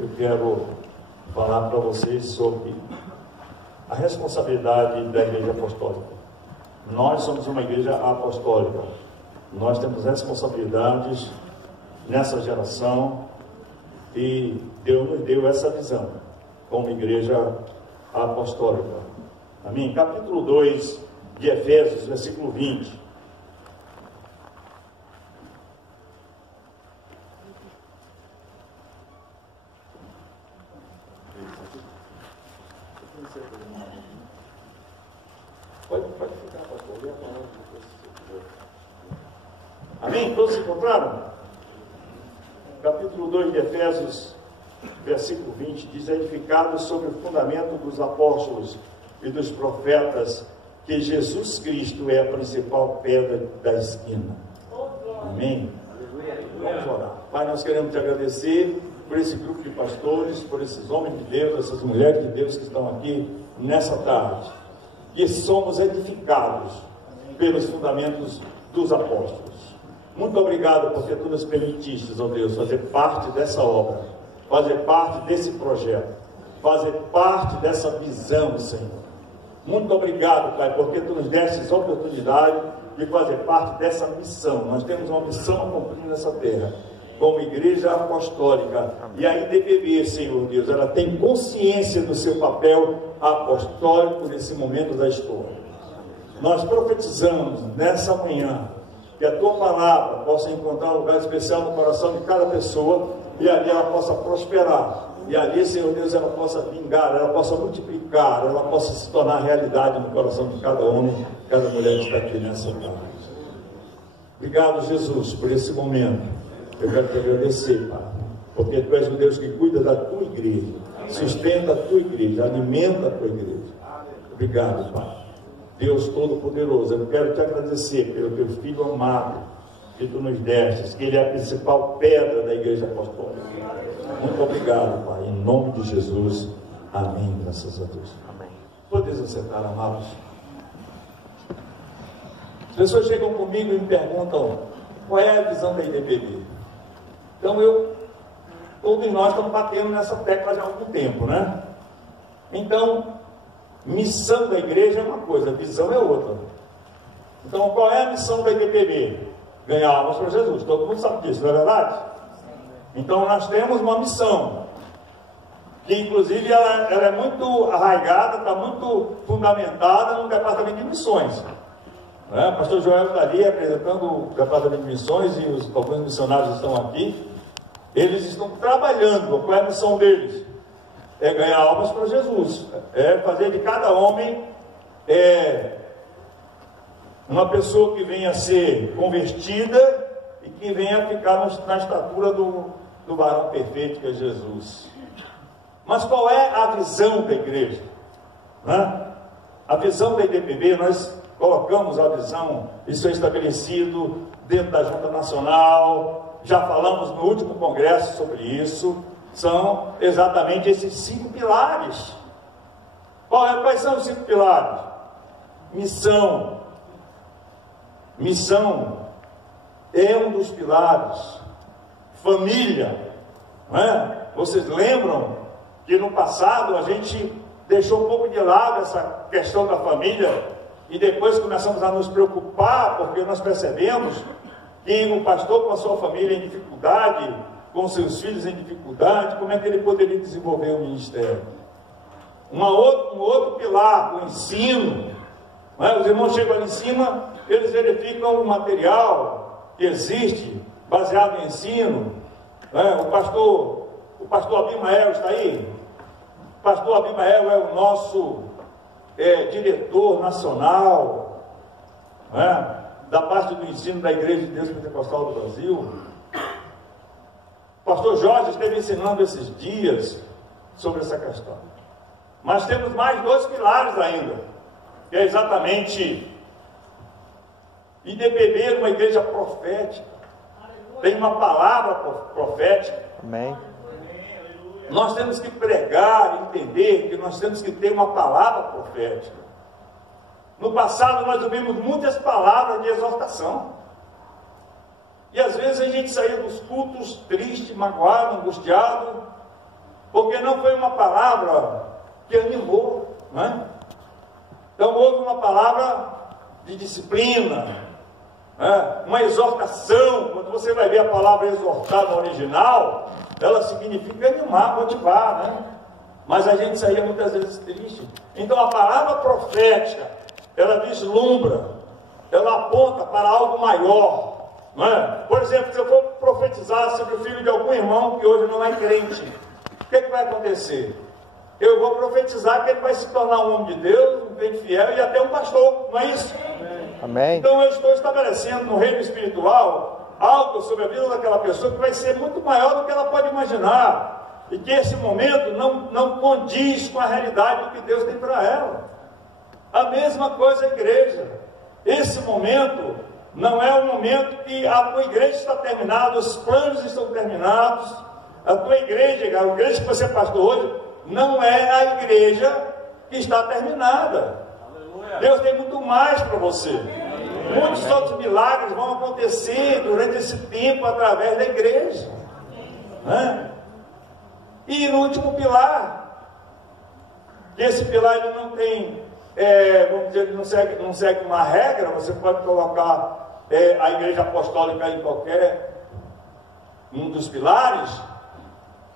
eu quero falar para vocês sobre a responsabilidade da Igreja Apostólica. Nós somos uma igreja apostólica. Nós temos responsabilidades nessa geração e Deus nos deu essa visão como igreja apostólica. Amém? Capítulo 2 de Efésios, versículo 20. Pode ficar, pastor. Amém? Todos se encontraram? Capítulo 2 de Efésios, versículo 20, diz: edificados sobre o fundamento dos apóstolos e dos profetas, que Jesus Cristo é a principal pedra da esquina. Amém? Vamos orar. Pai, nós queremos te agradecer por esse grupo de pastores, por esses homens de Deus, essas mulheres de Deus que estão aqui nessa tarde, que somos edificados pelos fundamentos dos apóstolos. Muito obrigado porque tu nos permitiste, ó Deus, fazer parte dessa obra, fazer parte desse projeto, fazer parte dessa visão, Senhor. Muito obrigado, Pai, porque tu nos deste a oportunidade de fazer parte dessa missão. Nós temos uma missão a cumprir nessa terra, como igreja apostólica. E a IDPB, Senhor Deus, ela tem consciência do seu papel apostólico nesse momento da história. Nós profetizamos nessa manhã que a tua palavra possa encontrar um lugar especial no coração de cada pessoa, e ali ela possa prosperar, e ali, Senhor Deus, ela possa vingar, ela possa multiplicar, ela possa se tornar realidade no coração de cada homem, cada mulher que está aqui nessa tarde. Obrigado, Jesus, por esse momento. Eu quero te agradecer, Pai, porque tu és o Deus que cuida da tua igreja, sustenta a tua igreja, alimenta a tua igreja. Obrigado, Pai. Deus Todo-Poderoso, eu quero te agradecer pelo teu Filho amado que tu nos destes, que ele é a principal pedra da igreja apostólica. Muito obrigado, Pai, em nome de Jesus. Amém, graças a Deus. Amém. Podeis sentar, amados. As pessoas chegam comigo e me perguntam qual é a visão da IDPB. Então todos nós estamos batendo nessa tecla já há algum tempo, né? Então, missão da igreja é uma coisa, visão é outra. Então, qual é a missão da IDPB? Ganhar almas para Jesus. Todo mundo sabe disso, não é verdade? Então, nós temos uma missão, que inclusive ela é muito arraigada, está muito fundamentada no departamento de missões. O pastor Joel está ali apresentando o departamento de missões, e alguns missionários estão aqui. Eles estão trabalhando. Qual é a missão deles? É ganhar almas para Jesus, é fazer de cada homem uma pessoa que venha a ser convertida e que venha a ficar na estatura do varão perfeito que é Jesus. Mas qual é a visão da igreja? A visão da IDPB, nós colocamos a visão, isso é estabelecido dentro da Junta Nacional, já falamos no último congresso sobre isso. São exatamente esses 5 pilares. Quais são os 5 pilares? Missão. Missão é um dos pilares. Família. Não é? Vocês lembram que no passado a gente deixou um pouco de lado essa questão da família, e depois começamos a nos preocupar, porque nós percebemos que o pastor com a sua família em dificuldade, com seus filhos em dificuldade, como é que ele poderia desenvolver o ministério? Um outro pilar, o ensino. Os irmãos chegam ali em cima, eles verificam o material que existe, baseado em ensino. O pastor Abimael está aí. O pastor Abimael é o nosso diretor nacional, da parte do ensino da Igreja de Deus Pentecostal do Brasil. O pastor Jorge esteve ensinando esses dias sobre essa questão. Mas temos mais 2 pilares ainda, que é exatamente IDPB, uma igreja profética. Tem uma palavra profética. Amém. Nós temos que pregar, entender que nós temos que ter uma palavra profética. No passado nós ouvimos muitas palavras de exortação. E às vezes a gente saía dos cultos triste, magoado, angustiado, porque não foi uma palavra que animou, não é? Então houve uma palavra de disciplina, uma exortação. Quando você vai ver a palavra exortar no original, ela significa animar, motivar, né? Mas a gente saía muitas vezes triste. Então a palavra profética, ela vislumbra, ela aponta para algo maior, não é? Por exemplo, se eu for profetizar sobre o filho de algum irmão que hoje não é crente, o que vai acontecer? Eu vou profetizar que ele vai se tornar um homem de Deus, um crente fiel e até um pastor, não é isso? Amém. Então eu estou estabelecendo no reino espiritual algo sobre a vida daquela pessoa que vai ser muito maior do que ela pode imaginar, e que esse momento não condiz com a realidade do que Deus tem para ela. A mesma coisa a igreja. Esse momento não é o momento que a tua igreja está terminada, os planos estão terminados, a tua igreja, a igreja que você é pastor hoje, não é a igreja que está terminada. Aleluia. Deus tem muito mais para você. Muitos outros milagres vão acontecer durante esse tempo através da igreja, né? E no último pilar, esse pilar ele não tem, vamos dizer, não segue uma regra. Você pode colocar a igreja apostólica em qualquer um dos pilares.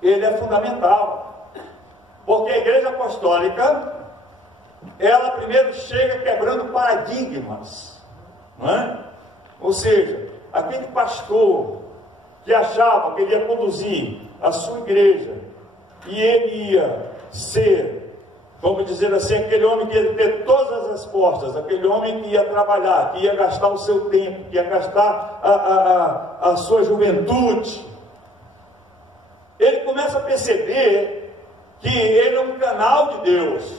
Ele é fundamental, porque a igreja apostólica, ela primeiro chega quebrando paradigmas, não é? Ou seja, aquele pastor que achava que ele ia conduzir a sua igreja e ele ia ser, vamos dizer assim, aquele homem que ia ter todas as respostas, aquele homem que ia trabalhar, que ia gastar o seu tempo, que ia gastar a sua juventude, ele começa a perceber que ele é um canal de Deus.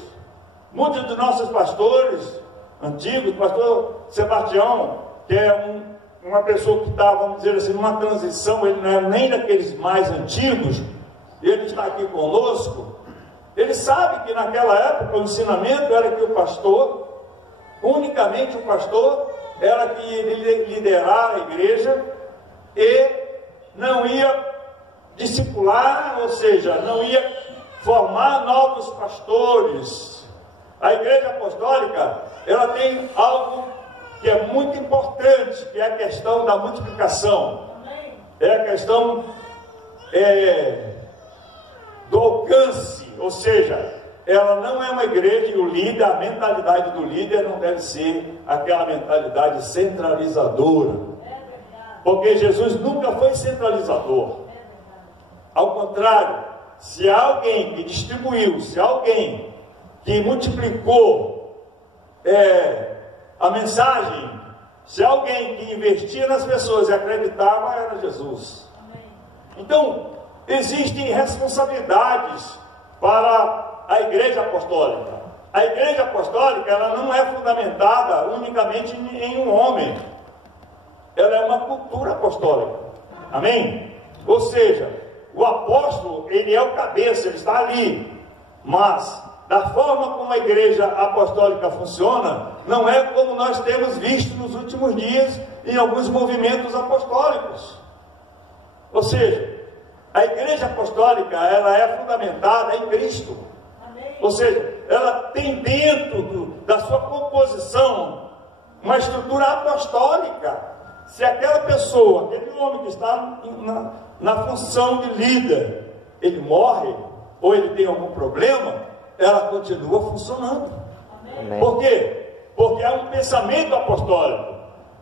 Muitos dos nossos pastores antigos, o pastor Sebastião, que é uma pessoa que está, vamos dizer assim, numa transição, ele não é nem daqueles mais antigos, ele está aqui conosco. Ele sabe que naquela época o ensinamento era que o pastor, unicamente o pastor, era que ia liderar a igreja e não ia discipular, ou seja, não ia formar novos pastores. A igreja apostólica, ela tem algo que é muito importante, que é a questão da multiplicação. É a questão do alcance, ou seja, ela não é uma igreja e o líder, a mentalidade do líder não deve ser aquela mentalidade centralizadora, porque Jesus nunca foi centralizador. Ao contrário, se alguém que distribuiu, se alguém que multiplicou a mensagem, se alguém que investia nas pessoas e acreditava, era Jesus. Então, existem responsabilidades para a igreja apostólica. A igreja apostólica, ela não é fundamentada unicamente em um homem. Ela é uma cultura apostólica. Amém? Ou seja, o apóstolo, ele é o cabeça, ele está ali. Mas, da forma como a igreja apostólica funciona, não é como nós temos visto nos últimos dias em alguns movimentos apostólicos. Ou seja, a igreja apostólica, ela é fundamentada em Cristo. Amém. Ou seja, ela tem dentro da sua composição uma estrutura apostólica. Se aquela pessoa, aquele homem que está na função de líder, ele morre, ou ele tem algum problema, ela continua funcionando. Amém. Por quê? Porque há um pensamento apostólico.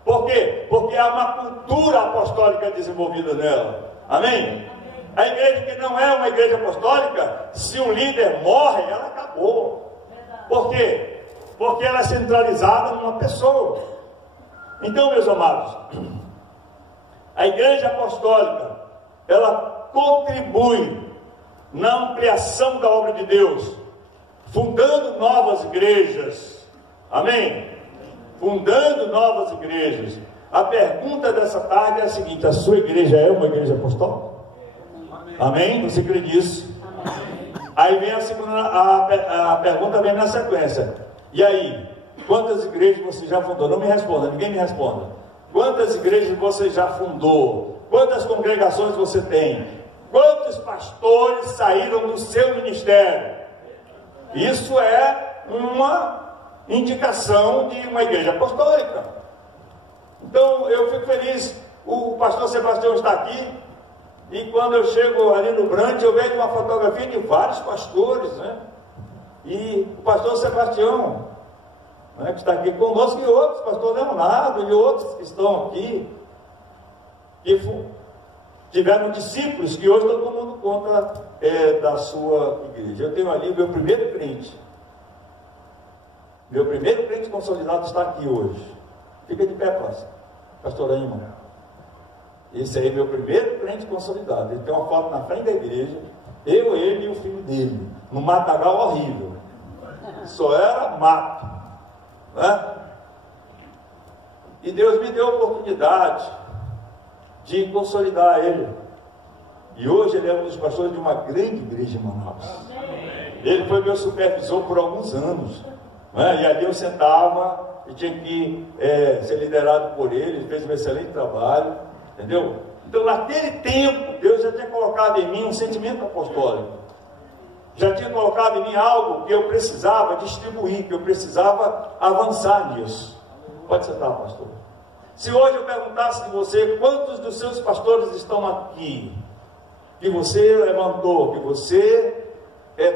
Por quê? Porque há uma cultura apostólica desenvolvida nela. Amém? A igreja que não é uma igreja apostólica, se um líder morre, ela acabou. Por quê? Porque ela é centralizada numa pessoa. Então, meus amados, a igreja apostólica, ela contribui na ampliação da obra de Deus, fundando novas igrejas. Amém? Fundando novas igrejas. A pergunta dessa tarde é a seguinte: a sua igreja é uma igreja apostólica? Amém? Você crê nisso? Amém. Aí vem a segunda, a pergunta vem na sequência. E aí? Quantas igrejas você já fundou? Não me responda, ninguém me responda. Quantas igrejas você já fundou? Quantas congregações você tem? Quantos pastores saíram do seu ministério? Isso é uma indicação de uma igreja apostólica. Então eu fico feliz, o pastor Sebastião está aqui, e quando eu chego ali no Brande, eu vejo uma fotografia de vários pastores, né? E o pastor Sebastião, né, que está aqui conosco, e outros, pastor Leonardo, e outros que estão aqui, que tiveram discípulos que hoje estão tomando conta da sua igreja. Eu tenho ali o meu primeiro crente. Meu primeiro crente consolidado está aqui hoje. Fica de pé, pastor Aima. Esse aí é meu primeiro crente consolidado. Ele tem uma foto na frente da igreja, eu, ele e o filho dele, num matagal horrível. Só era mato, né? E Deus me deu a oportunidade de consolidar ele. E hoje ele é um dos pastores de uma grande igreja em Manaus. Ele foi meu supervisor por alguns anos, né? E ali eu sentava e tinha que ser liderado por ele. Ele fez um excelente trabalho, entendeu? Então naquele tempo Deus já tinha colocado em mim um sentimento apostólico, já tinha colocado em mim algo que eu precisava distribuir, que eu precisava avançar nisso. Pode sentar, pastor. Se hoje eu perguntasse de você, quantos dos seus pastores estão aqui, que você levantou, que você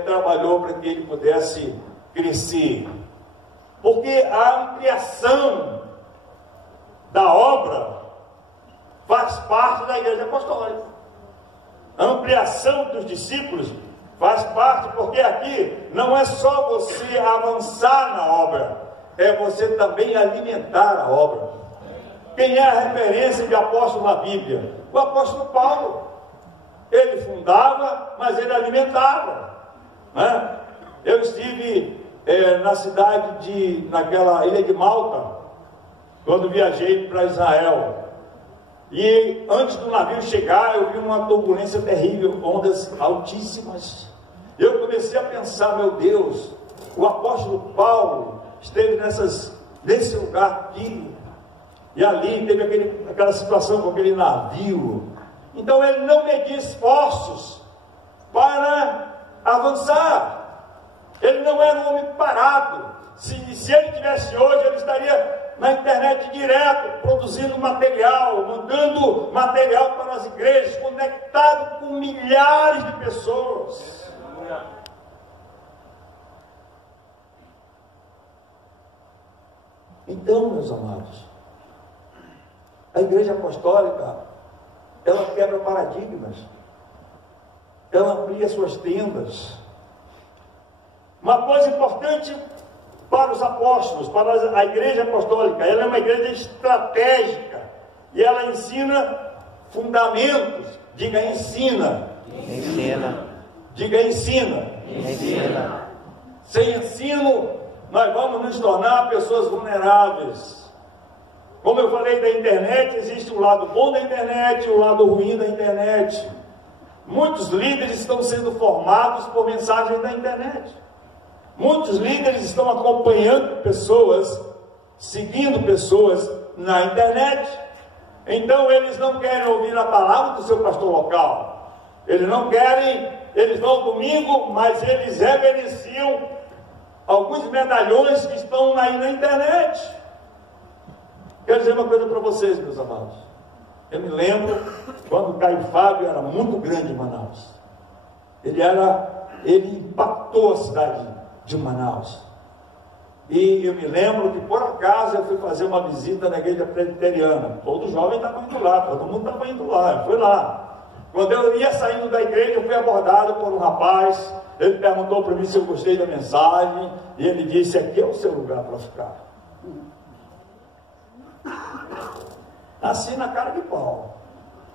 trabalhou para que ele pudesse crescer? Porque a ampliação da obra faz parte da igreja apostólica. A ampliação dos discípulos faz parte, porque aqui não é só você avançar na obra, é você também alimentar a obra. Quem é a referência de apóstolo na Bíblia? O apóstolo Paulo. Ele fundava, mas ele alimentava, né? Eu estive naquela ilha de Malta, quando viajei para Israel. E antes do navio chegar, eu vi uma turbulência terrível, ondas altíssimas. Eu comecei a pensar, meu Deus, o apóstolo Paulo esteve nesse lugar aqui, e ali teve aquela situação com aquele navio. Então ele não media esforços para avançar. Ele não era um homem parado. Se ele tivesse hoje, ele estaria na internet direto, produzindo material, mandando material para as igrejas, conectado com milhares de pessoas. Então, meus amados, a igreja apostólica, ela quebra paradigmas, ela amplia suas tendas. Uma coisa importante para os apóstolos, para a igreja apostólica, ela é uma igreja estratégica, e ela ensina fundamentos. Diga ensina. Ensina. Diga ensina. Ensina. Sem ensino, nós vamos nos tornar pessoas vulneráveis. Como eu falei da internet, existe o lado bom da internet e o lado ruim da internet. Muitos líderes estão sendo formados por mensagens da internet. Muitos líderes estão acompanhando pessoas, seguindo pessoas na internet. Então eles não querem ouvir a palavra do seu pastor local. Eles não querem, eles vão domingo, mas eles reverenciam alguns medalhões que estão aí na internet. Quero dizer uma coisa para vocês, meus amados. Eu me lembro quando o Caio Fábio era muito grande em Manaus. Ele impactou a cidade de Manaus. E eu me lembro que por acaso eu fui fazer uma visita na igreja presbiteriana. Todo jovem estava indo lá, todo mundo estava indo lá, eu fui lá. Quando eu ia saindo da igreja, eu fui abordado por um rapaz. Ele perguntou para mim se eu gostei da mensagem, e ele disse: aqui é o seu lugar para ficar. Assim na cara de pau,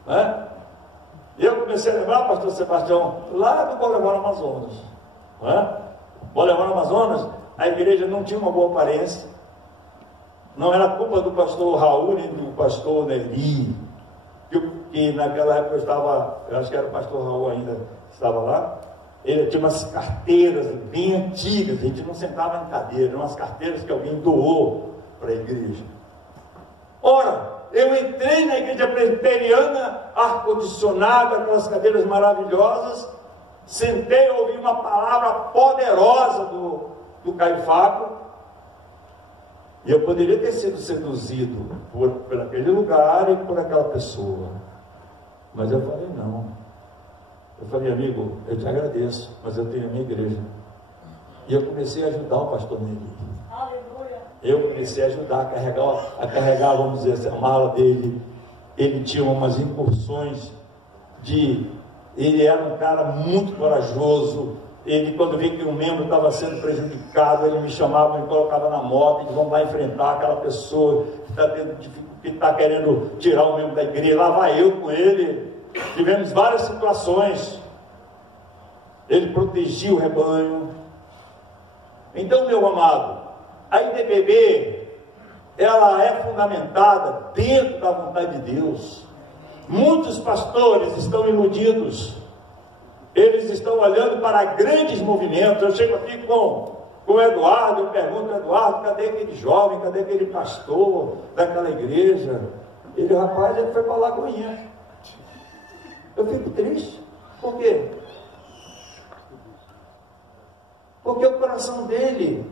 né? E eu comecei a levar, pastor Sebastião, lá do Boulevard Amazonas, né? Boulevard Amazonas, a igreja não tinha uma boa aparência. Não era culpa do pastor Raul nem do pastor Nelly, que naquela época eu acho que era o pastor Raul ainda que estava lá. Ele tinha umas carteiras bem antigas, a gente não sentava em cadeira, eram umas carteiras que alguém doou para a igreja. Ora, eu entrei na igreja presbiteriana, ar-condicionado, aquelas cadeiras maravilhosas, sentei e ouvi uma palavra poderosa do Caio Fábio, e eu poderia ter sido seduzido por aquele lugar e por aquela pessoa, mas eu falei não. Eu falei, amigo, eu te agradeço, mas eu tenho a minha igreja. E eu comecei a ajudar o pastor Nelly. Eu comecei a ajudar a carregar, vamos dizer assim, a mala dele. Ele tinha umas incursões ele era um cara muito corajoso. Ele, quando via que um membro estava sendo prejudicado, ele me chamava, me colocava na moto, e vamos lá enfrentar aquela pessoa que está querendo tirar o membro da igreja. Lá vai eu com ele. Tivemos várias situações. Ele protegia o rebanho. Então, meu amado, a IDPB, ela é fundamentada dentro da vontade de Deus. Muitos pastores estão iludidos. Eles estão olhando para grandes movimentos. Eu chego aqui com o Eduardo, eu pergunto, Eduardo, cadê aquele jovem, cadê aquele pastor daquela igreja? Ele, rapaz, ele foi para a Lagoinha. Eu fico triste. Por quê? Porque o coração dele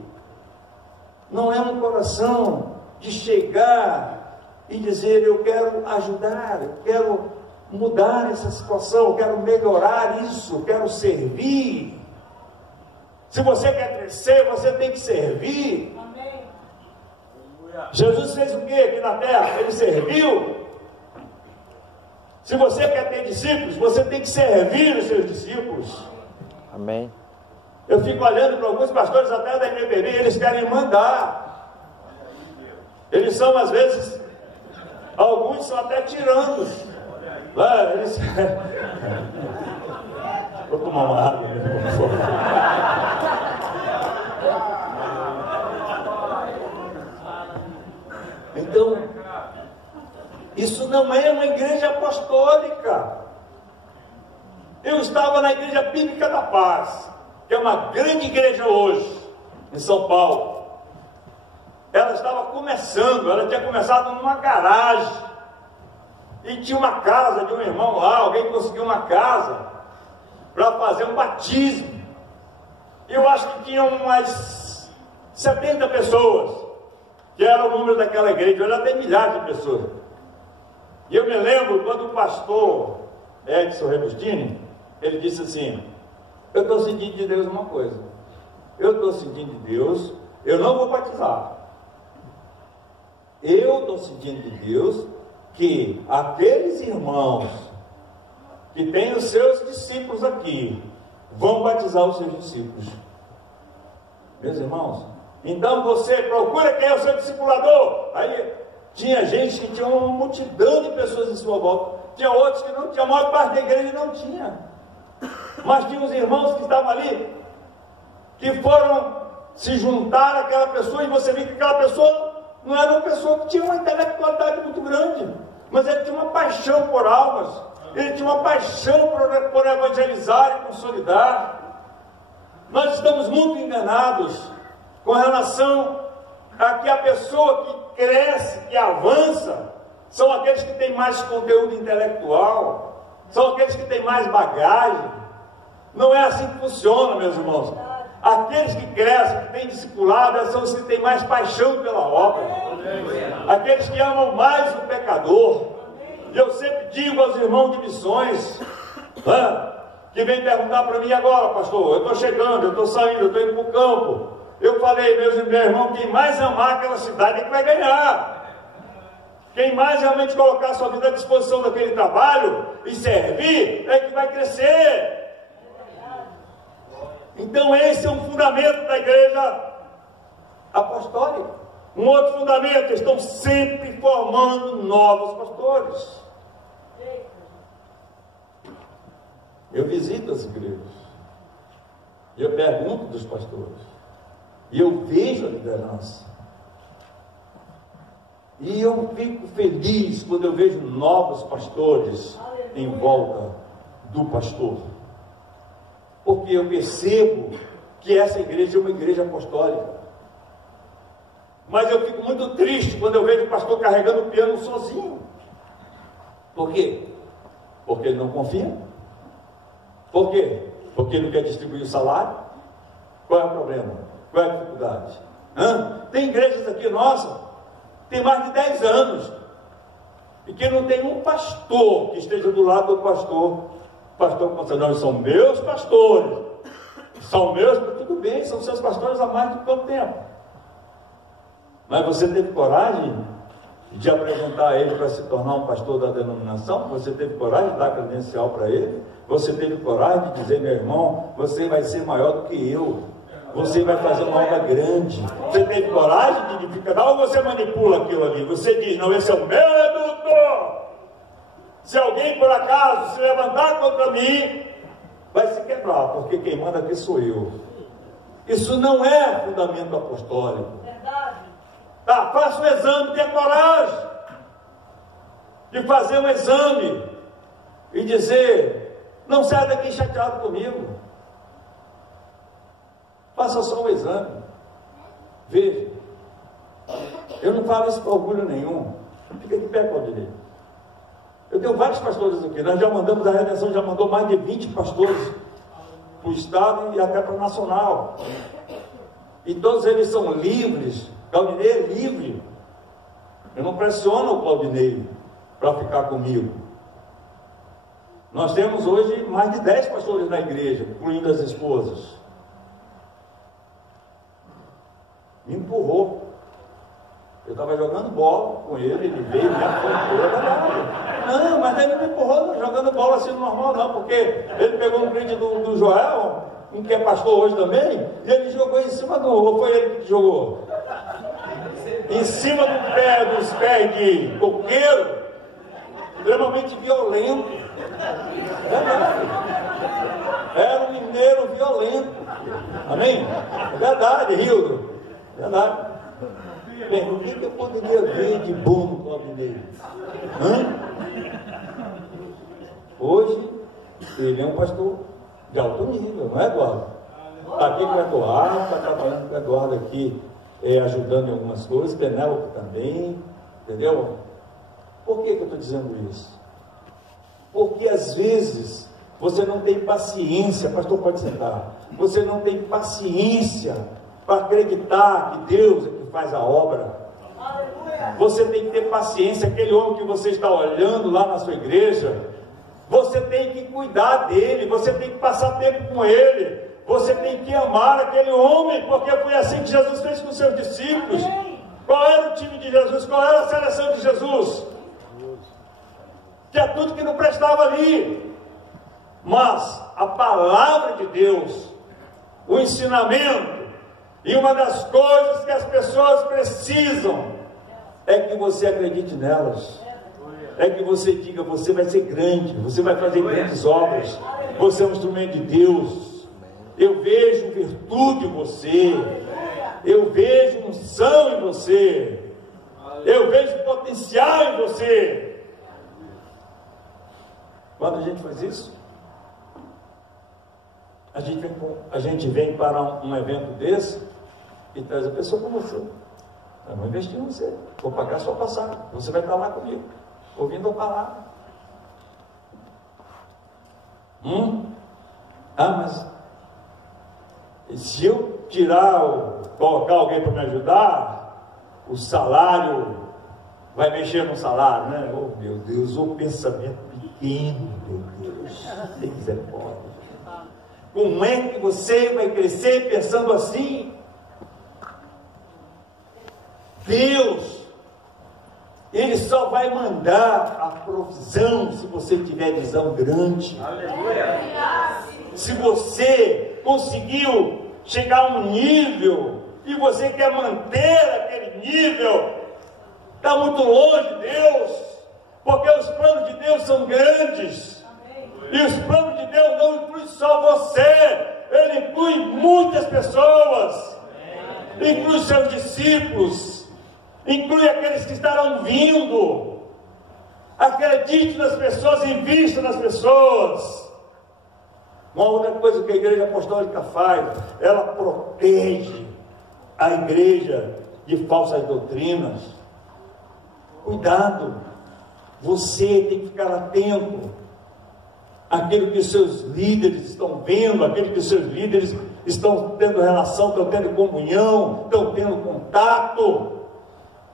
não é um coração de chegar e dizer, eu quero ajudar, eu quero mudar essa situação, eu quero melhorar isso, eu quero servir. Se você quer crescer, você tem que servir. Amém. Jesus fez o que aqui na terra? Ele serviu. Se você quer ter discípulos, você tem que servir os seus discípulos. Amém. Eu fico olhando para alguns pastores até da IDPB, eles querem mandar. Eles são, às vezes, alguns são até tiranos. Eles... Vou tomar uma água, por favor. Então, isso não é uma igreja apostólica. Eu estava na Igreja Bíblica da Paz, que é uma grande igreja hoje, em São Paulo. Ela estava começando, ela tinha começado numa garagem, e tinha uma casa de um irmão lá, alguém conseguiu uma casa, para fazer um batismo. Eu acho que tinham umas 70 pessoas, que era o número daquela igreja, ela tem milhares de pessoas. E eu me lembro quando o pastor Edson Rebustini, ele disse assim, eu estou sentindo de Deus uma coisa, eu estou sentindo de Deus, eu não vou batizar, eu estou sentindo de Deus que aqueles irmãos que têm os seus discípulos aqui, vão batizar os seus discípulos. Meus irmãos, então você procura quem é o seu discipulador. Aí tinha gente que tinha uma multidão de pessoas em sua volta, tinha outros que não tinha, a maior parte da igreja não tinha, mas tinha os irmãos que estavam ali, que foram se juntar àquela pessoa, e você viu que aquela pessoa não era uma pessoa que tinha uma intelectualidade muito grande, mas ele tinha uma paixão por almas, ele tinha uma paixão por evangelizar e consolidar. Nós estamos muito enganados com relação a que a pessoa que cresce, que avança, são aqueles que têm mais conteúdo intelectual, são aqueles que têm mais bagagem. Não é assim que funciona, meus irmãos. Aqueles que crescem, que têm discipulado, são os que têm mais paixão pela obra, aqueles que amam mais o pecador. E eu sempre digo aos irmãos de missões, que vem perguntar para mim, agora pastor, eu estou chegando, eu estou saindo, eu estou indo para o campo. Eu falei, meu irmão, quem mais amar aquela cidade é que vai ganhar. Quem mais realmente colocar a sua vida à disposição daquele trabalho e servir, é que vai crescer. Então esse é um fundamento da igreja apostólica. Um outro fundamento, estão sempre formando novos pastores. Eu visito as igrejas, eu pergunto dos pastores, e eu vejo a liderança, e eu fico feliz quando eu vejo novos pastores em volta do pastor, porque eu percebo que essa igreja é uma igreja apostólica. Mas eu fico muito triste quando eu vejo o pastor carregando o piano sozinho. Por quê? Porque ele não confia. Por quê? Porque ele não quer distribuir o salário. Qual é o problema? Qual é a dificuldade? Tem igrejas aqui, nossa, tem mais de 10 anos, e que não tem um pastor que esteja do lado do pastor. Pastor considerado, são meus pastores. São meus, tudo bem, são seus pastores há mais de quanto tempo? Mas você teve coragem de apresentar ele para se tornar um pastor da denominação? Você teve coragem de dar credencial para ele? Você teve coragem de dizer, meu irmão, você vai ser maior do que eu, você vai fazer uma obra grande? Você teve coragem de ficar, ou você manipula aquilo ali? Você diz, não, esse é o meu redutor. Se alguém por acaso se levantar contra mim, vai se quebrar, porque quem manda aqui sou eu. Isso não é fundamento apostólico. Tá, faça o exame, tenha coragem de fazer um exame e dizer, não saia daqui chateado comigo. Faça só um exame. Veja. Eu não falo isso com orgulho nenhum. Fica de pé, Claudinei. Eu tenho vários pastores aqui. Nós já mandamos, a redenção já mandou mais de 20 pastores para o estado e até para o nacional. E todos eles são livres. Claudinei é livre. Eu não pressiono o Claudinei para ficar comigo. Nós temos hoje mais de 10 pastores na igreja, incluindo as esposas. Me empurrou. Eu estava jogando bola com ele veio, me apontou da área. Não, mas ele não me empurrou jogando bola assim normal, não, porque ele pegou um print do Joel, um que é pastor hoje também, e ele jogou em cima do. Ou foi ele que jogou? Em cima dos pés de coqueiro, extremamente violento. É verdade. Era um mineiro violento. Amém? É verdade, Hildo. Verdade. Bem, o que eu poderia ver de bom no Claudinei? Hoje, ele é um pastor de alto nível, não é, Eduardo? Está aqui com o Eduardo, está trabalhando com o Eduardo aqui, ajudando em algumas coisas, Penélope também, entendeu? Por que eu estou dizendo isso? Porque às vezes você não tem paciência, pastor, pode sentar, você não tem paciência para acreditar que Deus é que faz a obra. Você tem que ter paciência. Aquele homem que você está olhando lá na sua igreja, você tem que cuidar dele, você tem que passar tempo com ele, você tem que amar aquele homem, porque foi assim que Jesus fez com os seus discípulos. Qual era o time de Jesus? Qual era a seleção de Jesus? Tinha tudo que não prestava ali, mas a palavra de Deus, o ensinamento, e uma das coisas que as pessoas precisam é que você acredite nelas. É que você diga, você vai ser grande, você vai fazer grandes obras, você é um instrumento de Deus. Eu vejo virtude em você, eu vejo unção em você, eu vejo potencial em você. Quando a gente faz isso, a gente vem para um evento desse e traz a pessoa com você. Eu vou investir em você, vou pagar a sua passagem, você vai estar lá comigo, ouvindo a palavra. Mas se eu colocar alguém para me ajudar, o salário vai mexer no salário, né? Oh meu Deus, o pensamento pequeno, meu Deus, se quiser pode. Como é que você vai crescer pensando assim? Deus, Ele só vai mandar a provisão se você tiver visão grande. Aleluia. Se você conseguiu chegar a um nível e você quer manter aquele nível, está muito longe de Deus, porque os planos de Deus são grandes. E os planos de Deus não incluem só você, Ele inclui muitas pessoas, inclui seus discípulos, inclui aqueles que estarão vindo. Acredite nas pessoas, invista nas pessoas. Uma outra coisa que a igreja apostólica faz, ela protege a igreja de falsas doutrinas. Cuidado, você tem que ficar atento àquilo que os seus líderes estão vendo, àquilo que os seus líderes estão tendo relação, estão tendo comunhão, estão tendo contato.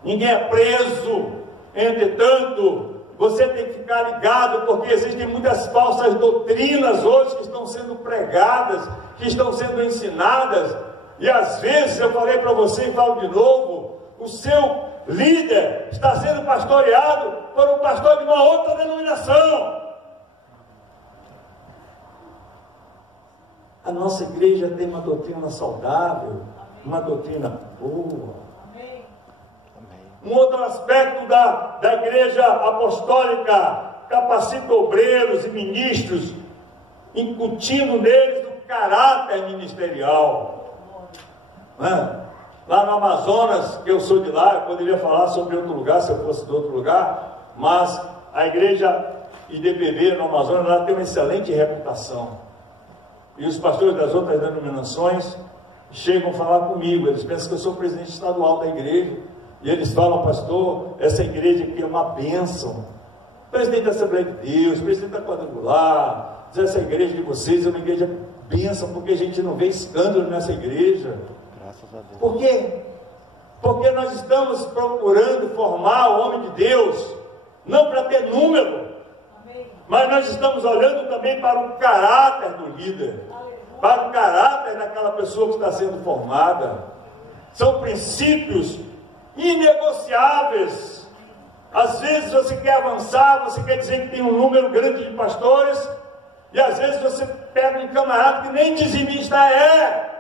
Ninguém é preso. Entretanto, você tem que ficar ligado, porque existem muitas falsas doutrinas hoje que estão sendo pregadas, que estão sendo ensinadas, e às vezes, eu falei para você e falo de novo, o seu líder está sendo pastoreado por um pastor de uma outra denominação. A nossa igreja tem uma doutrina saudável, uma doutrina boa. Um outro aspecto da igreja apostólica: capacita obreiros e ministros, incutindo neles o caráter ministerial. Lá no Amazonas, que eu sou de lá, eu poderia falar sobre outro lugar, se eu fosse de outro lugar, mas a igreja IDPB no Amazonas, ela tem uma excelente reputação. E os pastores das outras denominações chegam a falar comigo, eles pensam que eu sou presidente estadual da igreja, e eles falam: pastor, essa igreja aqui é uma bênção. Presidente da Assembleia de Deus, presidente da Quadrangular, diz: essa igreja de vocês é uma igreja bênção, porque a gente não vê escândalo nessa igreja. Graças a Deus. Por quê? Porque nós estamos procurando formar o homem de Deus, não para ter número, mas nós estamos olhando também para o caráter do líder, para o caráter daquela pessoa que está sendo formada. São princípios inegociáveis. Às vezes você quer avançar, você quer dizer que tem um número grande de pastores, e às vezes você pega um camarada que nem dizimista é.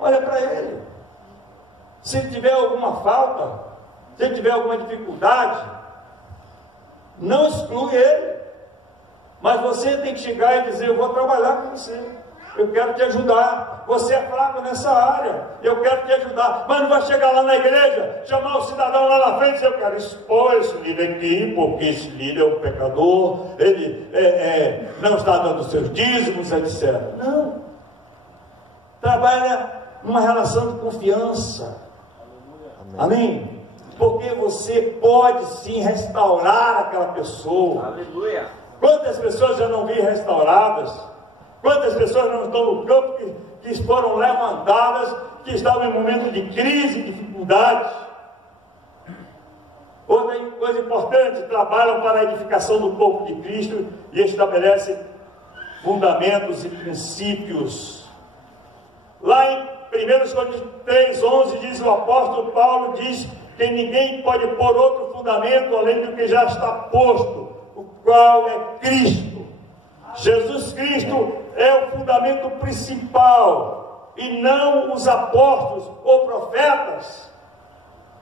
Olha para ele. Se ele tiver alguma falta, se ele tiver alguma dificuldade, não exclui ele, mas você tem que chegar e dizer: eu vou trabalhar com você, eu quero te ajudar, você é fraco nessa área, eu quero te ajudar. Mas não vai chegar lá na igreja, chamar o cidadão lá na frente e dizer: eu quero expor esse líder aqui, porque esse líder é um pecador, ele não está dando seus dízimos, etc. Não. Trabalha numa relação de confiança. Amém? Porque você pode sim restaurar aquela pessoa. Aleluia. Quantas pessoas já não vi restauradas? Quantas pessoas não estão no campo que foram levantadas, que estavam em momento de crise, dificuldade? Outra coisa importante: trabalham para a edificação do corpo de Cristo e estabelecem fundamentos e princípios. Lá em 1 Coríntios 3:11 diz o apóstolo Paulo, diz que ninguém pode pôr outro fundamento além do que já está posto, o qual é Cristo. Jesus Cristo é o fundamento principal, e não os apóstolos ou profetas.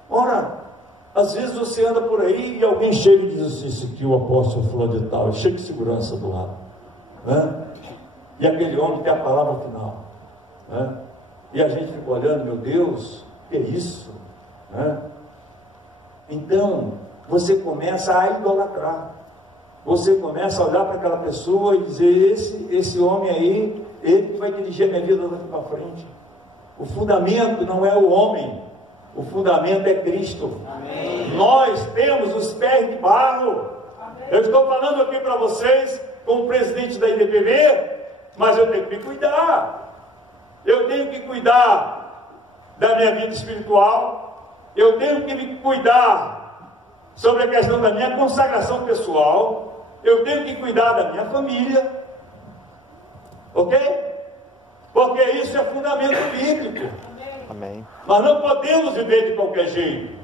Ora, às vezes você anda por aí e alguém chega e diz assim: esse aqui é o apóstolo fulano de tal, é cheio de segurança do lado, né? E aquele homem tem a palavra final, né? E a gente fica olhando: meu Deus, que é isso, né? Então você começa a idolatrar, você começa a olhar para aquela pessoa e dizer: esse homem aí, ele que vai dirigir a minha vida daqui para frente. O fundamento não é o homem, o fundamento é Cristo. Amém. Nós temos os pés de barro. Amém. Eu estou falando aqui para vocês como presidente da IDPB, mas eu tenho que me cuidar. Eu tenho que cuidar da minha vida espiritual, eu tenho que me cuidar sobre a questão da minha consagração pessoal, eu tenho que cuidar da minha família, ok? Porque isso é fundamento bíblico. Amém. Nós não podemos viver de qualquer jeito,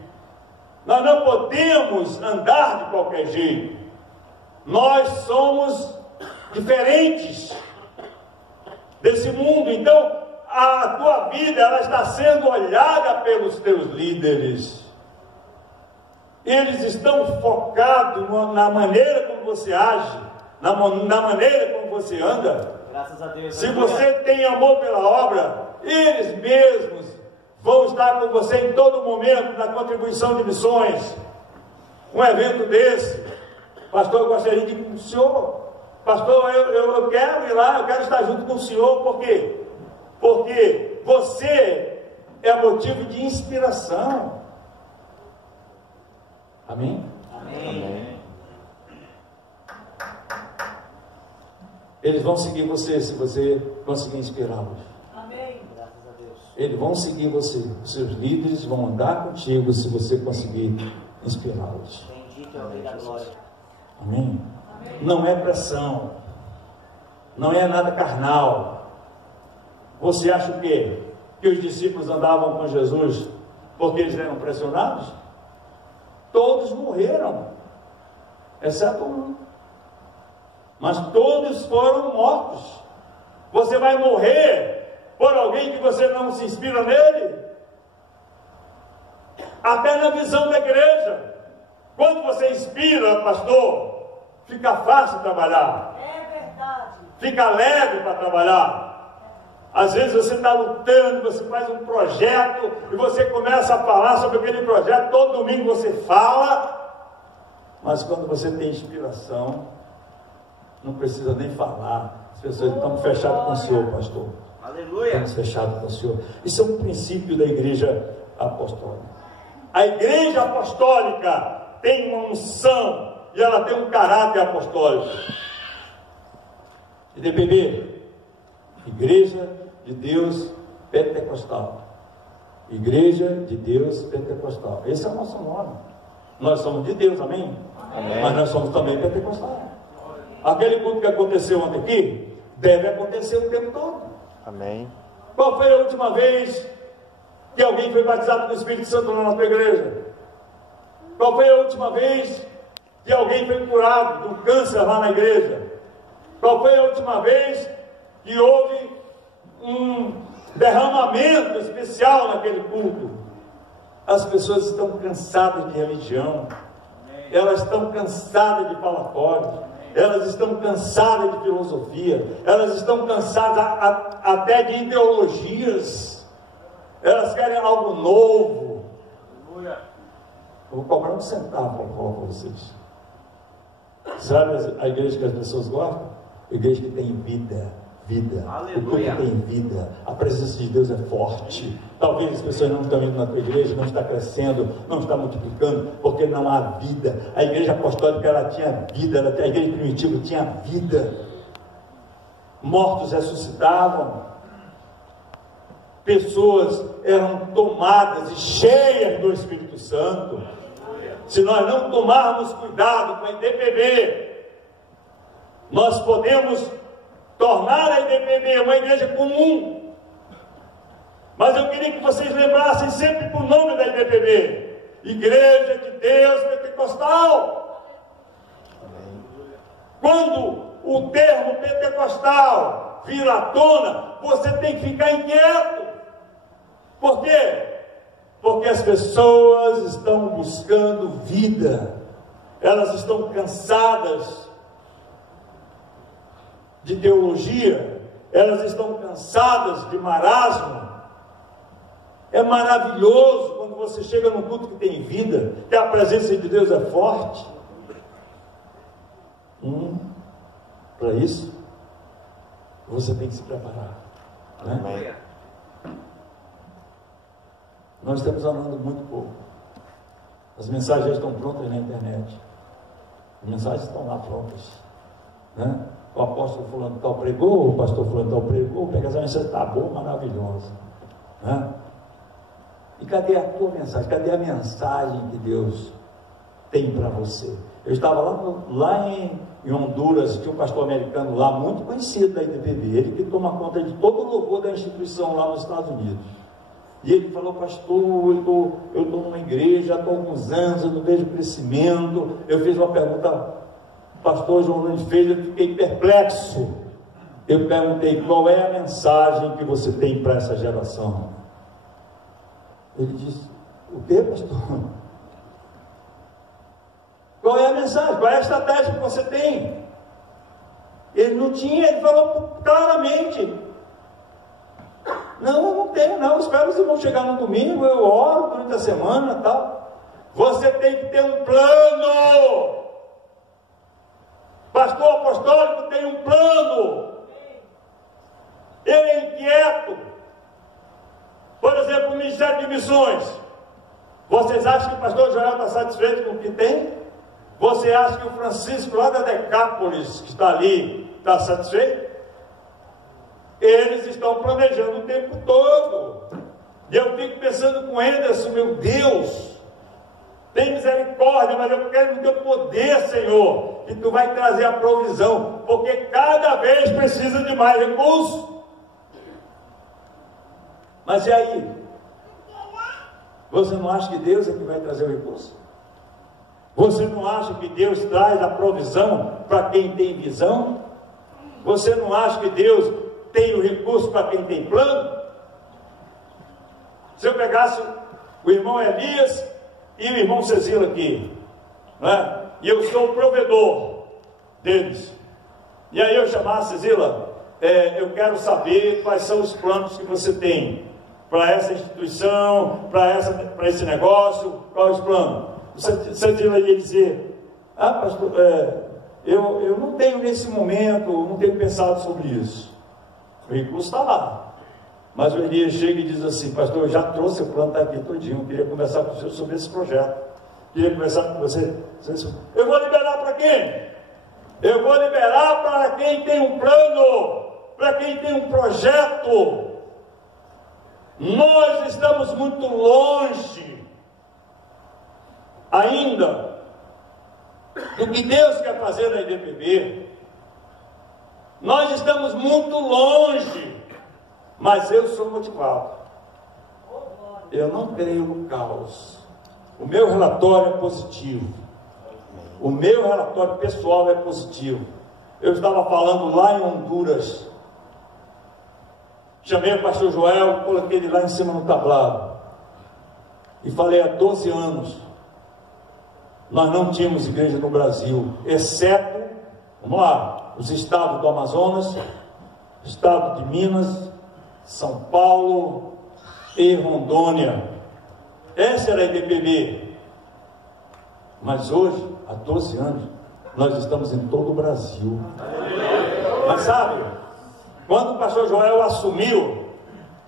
nós não podemos andar de qualquer jeito, nós somos diferentes desse mundo. Então a tua vida, ela está sendo olhada pelos teus líderes. Eles estão focados na maneira como você age, na maneira como você anda. Graças a Deus. Se você tem amor pela obra, eles mesmos vão estar com você em todo momento na contribuição de missões. Um evento desse: pastor, eu gostaria de ir com o senhor. Pastor, eu quero ir lá, eu quero estar junto com o senhor. Por quê? Porque você é motivo de inspiração. Amém? Amém. Eles vão seguir você se você conseguir inspirá-los. Amém. Graças a Deus. Eles vão seguir você. Os seus líderes vão andar contigo se você conseguir inspirá-los. Bendito é o Rei da Glória. Amém? Não é pressão. Não é nada carnal. Você acha o quê? Que os discípulos andavam com Jesus porque eles eram pressionados? Todos morreram, exceto um. Mas todos foram mortos. Você vai morrer por alguém que você não se inspira nele? Até na visão da igreja. Quando você inspira, pastor, fica fácil trabalhar. É verdade. Fica leve para trabalhar. Às vezes você está lutando, você faz um projeto e você começa a falar sobre aquele projeto. Todo domingo você fala, mas quando você tem inspiração, não precisa nem falar. As pessoas estão fechadas com o Senhor, pastor. Aleluia. Estamos fechados com o Senhor. Isso é um princípio da igreja apostólica. A igreja apostólica tem uma unção e ela tem um caráter apostólico. IDPB, Igreja de Deus Pentecostal. Igreja de Deus Pentecostal. Esse é o nosso nome. Nós somos de Deus, amém? Amém. Mas nós somos também pentecostais. Aquele culto que aconteceu ontem aqui, deve acontecer o tempo todo. Amém. Qual foi a última vez que alguém foi batizado com o Espírito Santo lá na tua igreja? Qual foi a última vez que alguém foi curado do câncer lá na igreja? Qual foi a última vez que houve um derramamento especial naquele culto? As pessoas estão cansadas de religião, elas estão cansadas de falatórios, elas estão cansadas de filosofia, elas estão cansadas até de ideologias, elas querem algo novo. Eu vou cobrar um centavo para falar para vocês. Sabe a igreja que as pessoas gostam? A igreja que tem vida. Aleluia. O culto tem vida, a presença de Deus é forte. Talvez as pessoas não estão indo na tua igreja, não está crescendo, não está multiplicando, porque não há vida. A igreja apostólica, ela tinha vida, a igreja primitiva tinha vida. Mortos ressuscitavam, pessoas eram tomadas e cheias do Espírito Santo. Se nós não tomarmos cuidado com a IDPB, nós podemos tornar a IDPB uma igreja comum. Mas eu queria que vocês lembrassem sempre do nome da IDPB: Igreja de Deus Pentecostal. Quando o termo pentecostal vir à tona, você tem que ficar inquieto. Por quê? Porque as pessoas estão buscando vida, elas estão cansadas de teologia, elas estão cansadas de marasmo. É maravilhoso quando você chega num culto que tem vida, que a presença de Deus é forte. Para isso, você tem que se preparar, né? Amém. Nós estamos falando muito pouco. As mensagens já estão prontas na internet. As mensagens estão lá prontas, né? O apóstolo fulano tal pregou, o pastor fulano tal pregou, pega essa mensagem, está boa, maravilhosa, né? E cadê a tua mensagem? Cadê a mensagem que Deus tem para você? Eu estava lá em Honduras, tinha um pastor americano lá, muito conhecido da IDPB, ele que toma conta de todo o louvor da instituição lá nos Estados Unidos. E ele falou: pastor, eu estou numa igreja, estou há alguns anos, eu não vejo crescimento. Eu fiz uma pergunta, pastor João Nunes fez, eu fiquei perplexo. Eu perguntei: qual é a mensagem que você tem para essa geração? Ele disse: o que, pastor? Qual é a mensagem? Qual é a estratégia que você tem? Ele não tinha, ele falou claramente: não, eu não tenho, não. Espero que vocês vão chegar no domingo, eu oro durante a semana e tal. Você tem que ter um plano. Pastor apostólico tem um plano. Ele é inquieto. Por exemplo, o missões. Vocês acham que o pastor Joel está satisfeito com o que tem? Você acha que o Francisco lá da Decápolis, que está ali, está satisfeito? Eles estão planejando o tempo todo. E eu fico pensando com Anderson, meu Deus, tem misericórdia, mas eu quero no teu poder, Senhor, que tu vai trazer a provisão, porque cada vez precisa de mais recursos. Mas e aí? Você não acha que Deus é que vai trazer o recurso? Você não acha que Deus traz a provisão para quem tem visão? Você não acha que Deus tem o recurso para quem tem plano? Se eu pegasse o irmão Elias e o irmão Cecílio aqui, né? E eu sou o provedor deles, e aí eu chamasse Cecília, eu quero saber quais são os planos que você tem para essa instituição, para esse negócio, qual é os planos? Você ia dizer, pastor, eu não tenho nesse momento, não tenho pensado sobre isso. O recurso está lá, mas o Elias chega e diz assim, pastor, eu já trouxe o plano, está aqui todinho, eu queria conversar com você sobre esse projeto, queria conversar com você. Eu vou liberar para quem? Eu vou liberar para quem tem um plano, para quem tem um projeto. Nós estamos muito longe ainda do que Deus quer fazer na IDPB. Nós estamos muito longe, mas eu sou motivado. Eu não creio no caos. O meu relatório é positivo. O meu relatório pessoal é positivo. Eu estava falando lá em Honduras. Chamei o pastor Joel, coloquei ele lá em cima no tablado. E falei, há 12 anos, nós não tínhamos igreja no Brasil, exceto, vamos lá, os estados do Amazonas, estado de Minas, São Paulo e Rondônia. Essa era a IDPB. Mas hoje, há 12 anos, nós estamos em todo o Brasil. Mas sabe, quando o pastor Joel assumiu,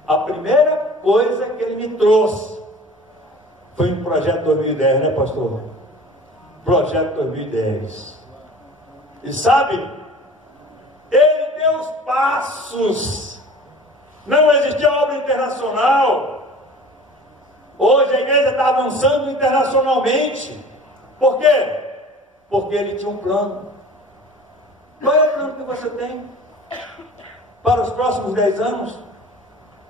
a primeira coisa que ele me trouxe foi um projeto 2010, né, pastor? Projeto 2010. E sabe, ele deu os passos. Não existia obra internacional. Hoje a igreja está avançando internacionalmente. Por quê? Porque ele tinha um plano. Qual é o plano que você tem para os próximos 10 anos?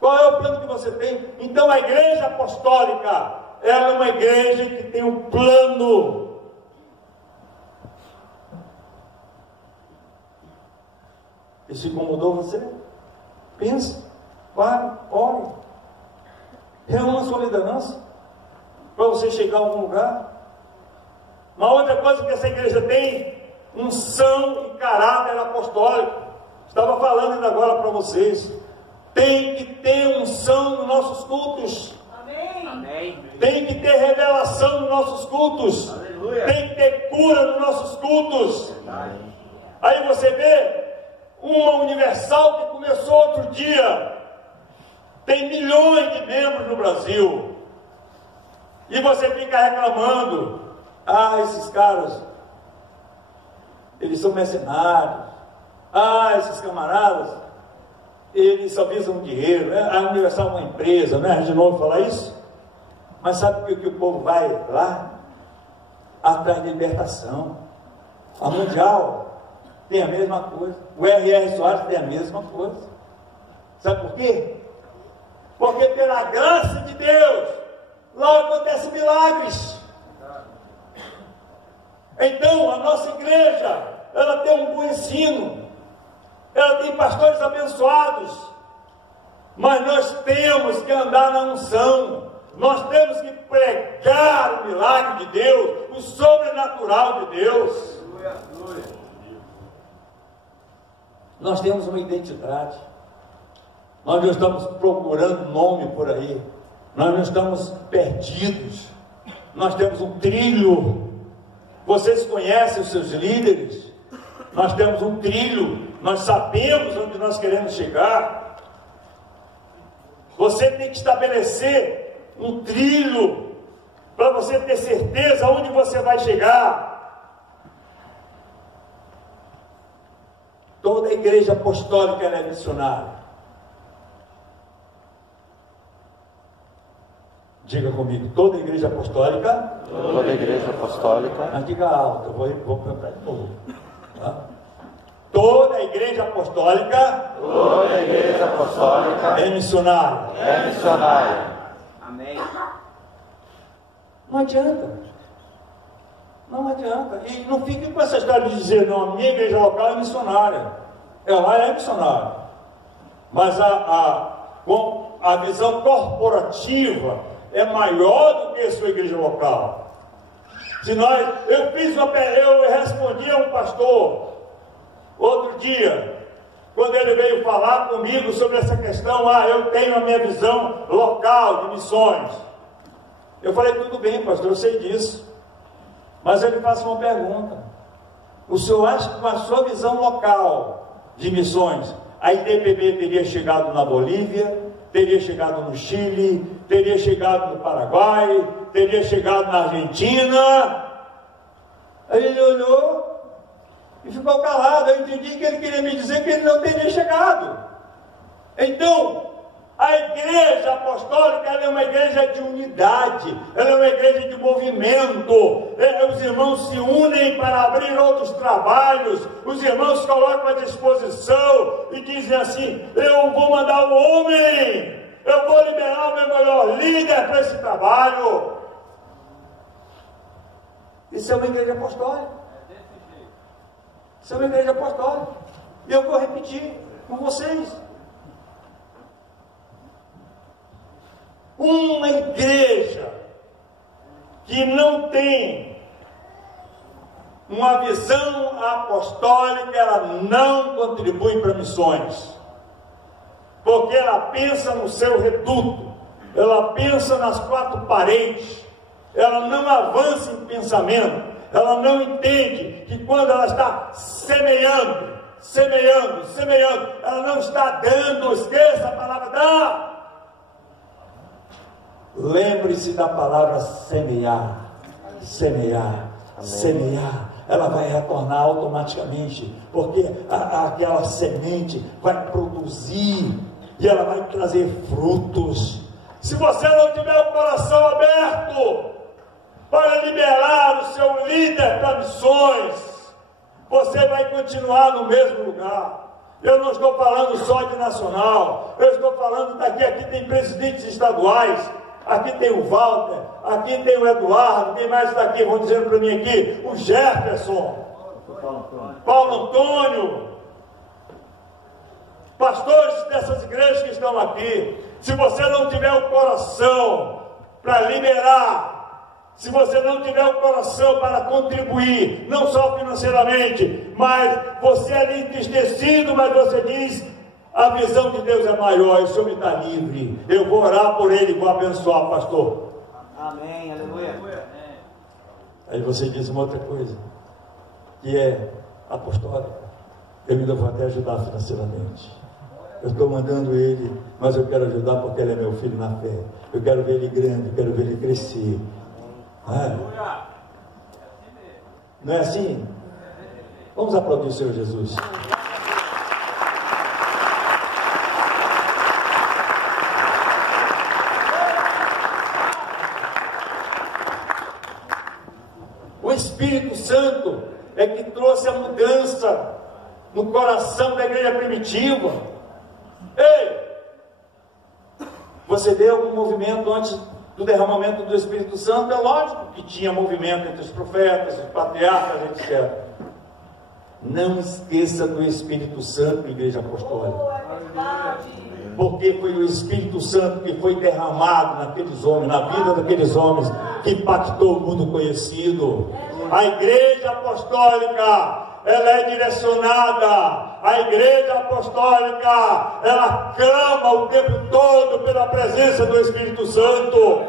Qual é o plano que você tem? Então a igreja apostólica, ela é uma igreja que tem um plano. Isso incomodou você? Pense, pare, ore, reúna a sua liderança para você chegar a algum lugar. Uma outra coisa que essa igreja tem, unção e caráter apostólico. Estava falando ainda agora para vocês. Tem que ter unção nos nossos cultos. Amém. Tem que ter revelação nos nossos cultos. Aleluia. Tem que ter cura nos nossos cultos. Aí você vê uma Universal que começou outro dia. Tem milhões de membros no Brasil. E você fica reclamando. Esses caras, eles são mercenários. Esses camaradas, eles só visam dinheiro. A Universal é uma empresa, não é de novo falar isso? Mas sabe o que o povo vai lá? Atrás de libertação. A Mundial tem a mesma coisa. O R.R. Soares tem a mesma coisa. Sabe por quê? Porque pela graça de Deus, lá acontecem milagres. Então, a nossa igreja, ela tem um bom ensino, ela tem pastores abençoados, mas nós temos que andar na unção, nós temos que pregar o milagre de Deus, o sobrenatural de Deus. Nós temos uma identidade, nós não estamos procurando nome por aí, nós não estamos perdidos, nós temos um trilho. Vocês conhecem os seus líderes? Nós temos um trilho, nós sabemos onde nós queremos chegar. Você tem que estabelecer um trilho, para você ter certeza onde você vai chegar. Toda a igreja apostólica é missionária. Diga comigo, toda a igreja apostólica. Toda a igreja apostólica. Mas diga alto, eu vou cantar de novo. Tá? Toda a igreja apostólica. Toda a igreja apostólica É missionária. é missionária. Amém. Não adianta. Não adianta. E não fique com essa história de dizer, não, a minha igreja local é missionária. Ela é missionária. Mas com a visão corporativa é maior do que a sua igreja local. Eu respondi a um pastor outro dia, quando ele veio falar comigo sobre essa questão, eu tenho a minha visão local de missões. Eu falei, tudo bem, pastor, eu sei disso. Mas ele faz uma pergunta. O senhor acha que com a sua visão local de missões, a IDPB teria chegado na Bolívia, teria chegado no Chile, teria chegado no Paraguai, teria chegado na Argentina? Aí ele olhou e ficou calado. Eu entendi que ele queria me dizer que ele não teria chegado. Então, a igreja apostólica, ela é uma igreja de unidade, ela é uma igreja de movimento. Os irmãos se unem para abrir outros trabalhos, os irmãos se colocam à disposição e dizem assim: eu vou mandar o homem, eu vou liberar o meu melhor líder para esse trabalho. Isso é uma igreja apostólica. Isso é uma igreja apostólica. E eu vou repetir com vocês. Uma igreja que não tem uma visão apostólica, ela não contribui para missões, porque ela pensa no seu reduto, ela pensa nas quatro paredes, ela não avança em pensamento, ela não entende que quando ela está semeando, ela não está dando. Esqueça a palavra dar. Lembre-se da palavra semear, semear, semear. Ela vai retornar automaticamente, porque aquela semente vai produzir e ela vai trazer frutos. Se você não tiver o coração aberto para liberar o seu líder para missões, você vai continuar no mesmo lugar. Eu não estou falando só de nacional, eu estou falando aqui tem presidentes estaduais. Aqui tem o Walter, aqui tem o Eduardo, quem mais está aqui? Vão dizendo para mim aqui, o Jefferson, Paulo Antônio, pastores dessas igrejas que estão aqui. Se você não tiver o coração para liberar, se você não tiver o coração para contribuir, não só financeiramente, mas você é entristecido, mas você diz: a visão de Deus é maior, esse homem está livre, eu vou orar por ele, vou abençoar, pastor. Amém, aleluia. Aí você diz uma outra coisa, que é apostólica: eu ainda vou até ajudar financeiramente. Eu estou mandando ele, mas eu quero ajudar porque ele é meu filho na fé. Eu quero ver ele grande, eu quero ver ele crescer. Não é assim? Vamos aplaudir o Senhor Jesus. O Espírito Santo é que trouxe a mudança no coração da igreja primitiva. Ei! Você vê algum movimento antes do derramamento do Espírito Santo? É lógico que tinha movimento entre os profetas, os patriarcas, etc. Não esqueça do Espírito Santo, igreja apostólica. Porque foi o Espírito Santo que foi derramado naqueles homens, na vida daqueles homens, que impactou o mundo conhecido. A igreja apostólica, ela é direcionada. A igreja apostólica, ela clama o tempo todo pela presença do Espírito Santo.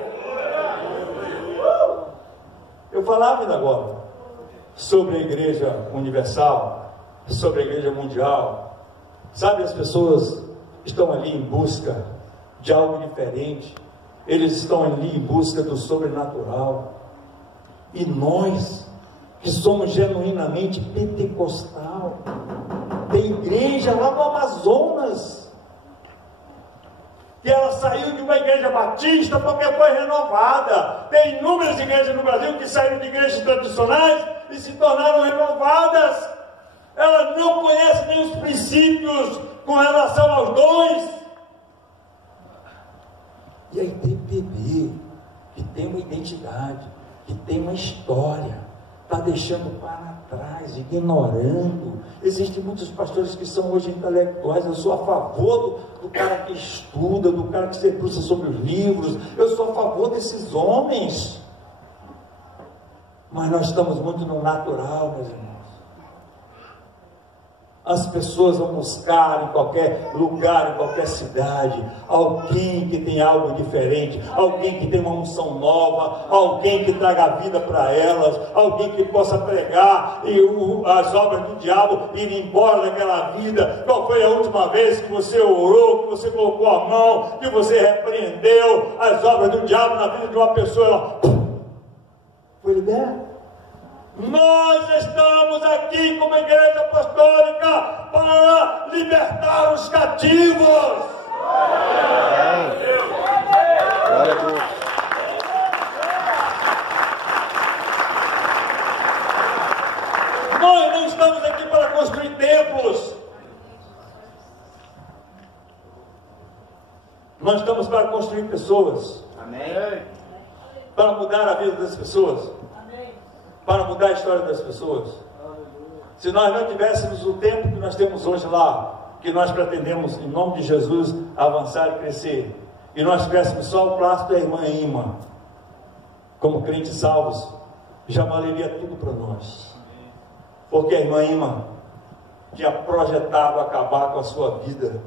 Eu falava ainda agora sobre a igreja universal, sobre a igreja mundial. Sabe, as pessoas estão ali em busca de algo diferente. Eles estão ali em busca do sobrenatural. E nós, que somos genuinamente pentecostal, tem igreja lá no Amazonas, que ela saiu de uma igreja batista porque foi renovada. Tem inúmeras igrejas no Brasil que saíram de igrejas tradicionais e se tornaram renovadas. Ela não conhece nem os princípios com relação aos dons. E a ITPB, que tem uma identidade, que tem uma história, está deixando para trás, ignorando. Existem muitos pastores que são hoje intelectuais. Eu sou a favor do cara que estuda, do cara que se debruça sobre os livros. Eu sou a favor desses homens. Mas nós estamos muito no natural, meus irmãos. As pessoas vão buscar em qualquer lugar, em qualquer cidade, alguém que tem algo diferente, alguém que tem uma unção nova, alguém que traga vida para elas, alguém que possa pregar e as obras do diabo irem embora daquela vida. Qual foi a última vez que você orou, que você colocou a mão, que você repreendeu as obras do diabo na vida de uma pessoa? Ela foi liberta. Nós estamos aqui como igreja apostólica para libertar os cativos. Glória a Deus. Nós não estamos aqui para construir templos. Nós estamos para construir pessoas. Amém. Para mudar a vida das pessoas. Para mudar a história das pessoas. Se nós não tivéssemos o tempo que nós temos hoje lá, que nós pretendemos, em nome de Jesus, avançar e crescer, e nós tivéssemos só o plástico da irmã Ima, como crentes salvos, já valeria tudo para nós. Porque a irmã Ima tinha projetado acabar com a sua vida.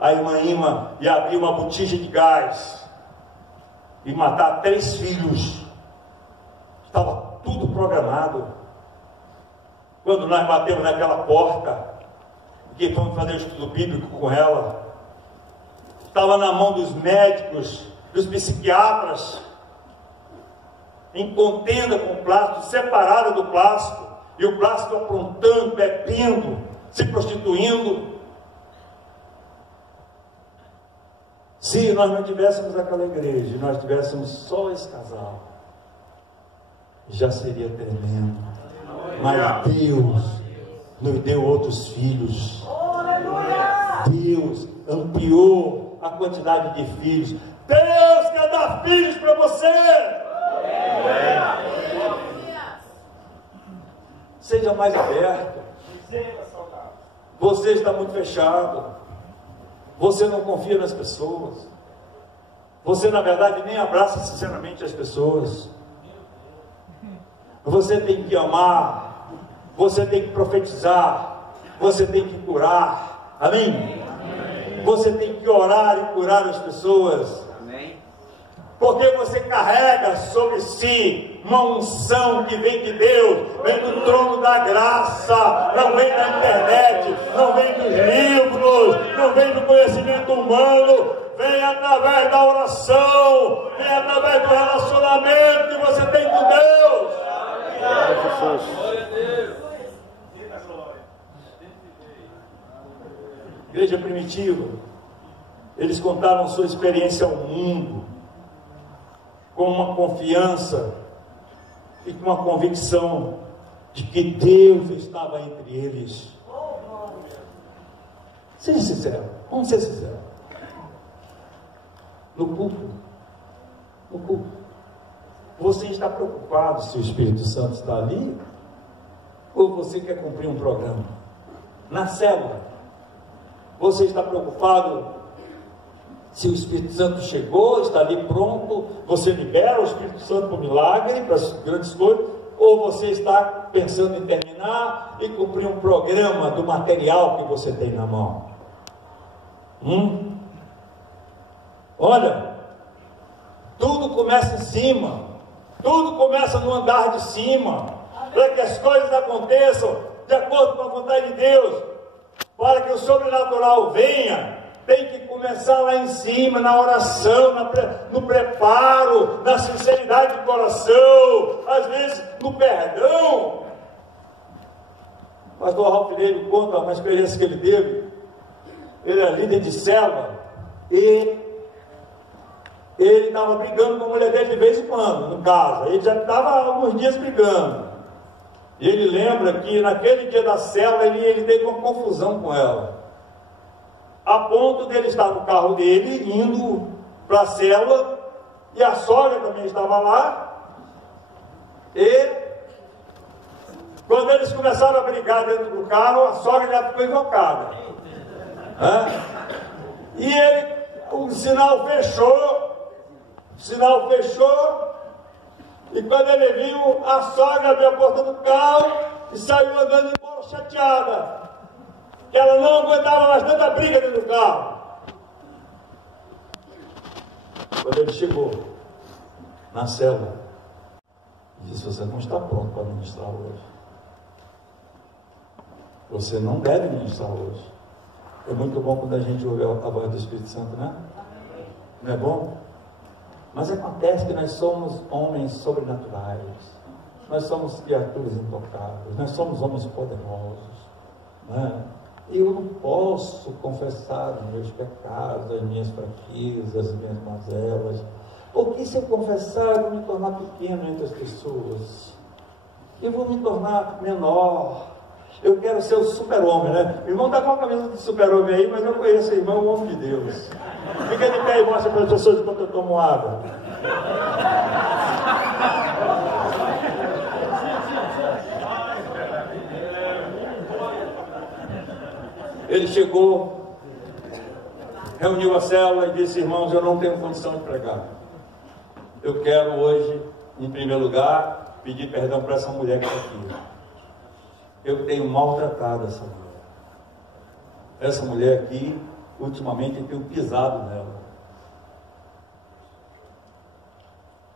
A irmã Ima ia abrir uma botija de gás e matar 3 filhos. Estava tudo programado. Quando nós batemos naquela porta, que fomos fazer o estudo bíblico com ela, estava na mão dos médicos, dos psiquiatras, em contenda com o plástico, separada do plástico, e o plástico aprontando, bebendo, se prostituindo. Se nós não tivéssemos aquela igreja, nós tivéssemos só esse casal, já seria tremendo. Mas Deus nos deu outros filhos. Deus ampliou a quantidade de filhos. Deus quer dar filhos para você. Seja mais aberto. Você está muito fechado. Você não confia nas pessoas. Você, na verdade, nem abraça sinceramente as pessoas. Você tem que amar, você tem que profetizar, você tem que curar, amém? Você tem que orar e curar as pessoas, Amém. Porque você carrega sobre si uma unção que vem de Deus, vem do trono da graça, não vem da internet, não vem dos livros, não vem do conhecimento humano, vem através da oração, vem através do relacionamento que você tem com Deus. Glória a Deus. Igreja primitiva, eles contaram sua experiência ao mundo com uma confiança e com uma convicção de que Deus estava entre eles. Seja sincero, vamos ser sinceros. No culto, você está preocupado se o Espírito Santo está ali? Ou você quer cumprir um programa? Na célula, você está preocupado se o Espírito Santo chegou, está ali pronto, você libera o Espírito Santo para o milagre, para as grandes coisas? Ou você está pensando em terminar e cumprir um programa do material que você tem na mão? Olha, tudo começa em cima. Tudo começa no andar de cima, para que as coisas aconteçam de acordo com a vontade de Deus, para que o sobrenatural venha. tem que começar lá em cima, na oração, no preparo, na sinceridade de coração, às vezes no perdão. O pastor Ralph Neiva conta uma experiência que ele teve. Ele era líder de célula e ele estava brigando com a mulher dele de vez em quando, no caso. Ele já estava há alguns dias brigando. E ele lembra que naquele dia da célula ele teve uma confusão com ela. A ponto dele estar no carro dele, indo para a célula, e a sogra também estava lá. E quando eles começaram a brigar dentro do carro, a sogra já ficou invocada. E o sinal fechou, e quando ele viu, a sogra abriu a porta do carro e saiu andando embora chateada, que ela não aguentava mais tanta briga dentro do carro. Quando ele chegou na célula, ele disse: você não está pronto para ministrar hoje. Você não deve ministrar hoje. É muito bom quando a gente ouve a voz do Espírito Santo, né? Não é bom? Mas acontece que nós somos homens sobrenaturais, nós somos criaturas intocáveis, nós somos homens poderosos, né? E eu não posso confessar os meus pecados, as minhas fraquezas, as minhas mazelas, porque se eu confessar, eu vou me tornar pequeno entre as pessoas, eu vou me tornar menor. Eu quero ser o super-homem, né? O irmão está com a camisa de super-homem aí, mas eu conheço o irmão, o homem de Deus. Fica de pé e mostra para as pessoas enquanto eu tomo água. Ele chegou, reuniu a célula e disse: irmãos, eu não tenho condição de pregar. Eu quero hoje, em primeiro lugar, pedir perdão para essa mulher que está aqui. Eu tenho maltratado essa mulher. Essa mulher aqui, ultimamente, eu tenho pisado nela.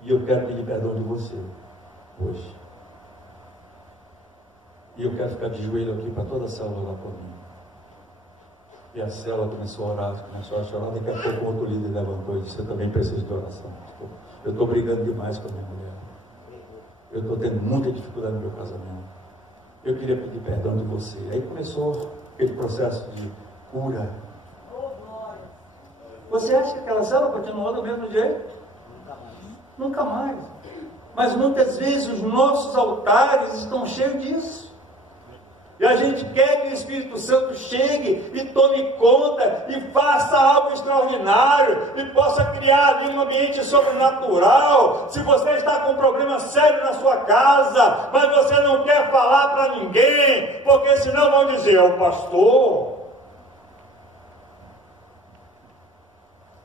E eu quero pedir perdão de você, hoje. E eu quero ficar de joelho aqui para toda a célula lá por mim. E a célula começou a orar, começou a chorar. Daqui a pouco outro líder levantou e disse: eu também preciso de oração. Eu estou brigando demais com a minha mulher. Eu estou tendo muita dificuldade no meu casamento. Eu queria pedir perdão de você. Aí começou aquele processo de cura. Você acha que aquela célula continuou do mesmo jeito? Nunca mais. Mas muitas vezes os nossos altares estão cheios disso. E a gente quer que o Espírito Santo chegue e tome conta e faça algo extraordinário e possa criar ali um ambiente sobrenatural. Se você está com um problema sério na sua casa, mas você não quer falar para ninguém, porque senão vão dizer: é o pastor.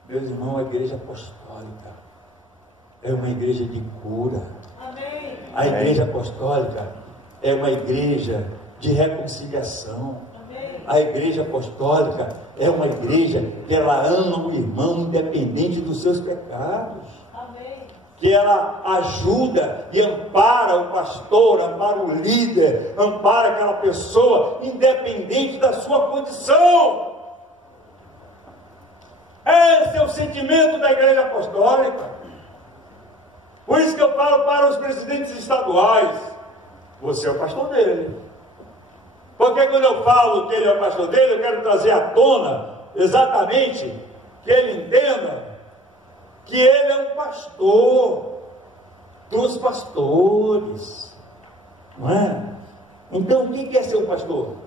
Meus irmãos, a igreja apostólica é uma igreja de cura. Amém. A igreja apostólica é uma igreja de reconciliação. Amém. A igreja apostólica é uma igreja que ela ama o irmão independente dos seus pecados. Amém. Que ela ajuda e ampara o pastor, ampara o líder, ampara aquela pessoa independente da sua condição. Esse é o sentimento da igreja apostólica. Por isso que eu falo para os presidentes estaduais: você é o pastor dele. Porque quando eu falo que ele é o pastor dele, eu quero trazer à tona exatamente que ele entenda que ele é um pastor dos pastores, não é? Então, o que é ser um pastor?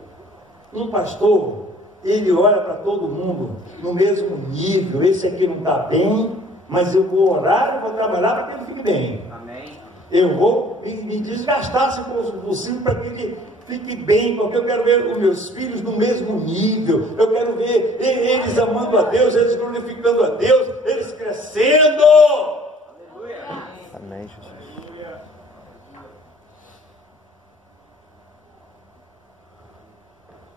Um pastor, ele olha para todo mundo no mesmo nível. Esse aqui não está bem, mas eu vou orar e vou trabalhar para que ele fique bem. Amém. Eu vou me desgastar, se for possível, para que ele fique bem, porque eu quero ver os meus filhos no mesmo nível. Eu quero ver eles amando a Deus, eles glorificando a Deus, eles crescendo. Aleluia. Amém, Jesus.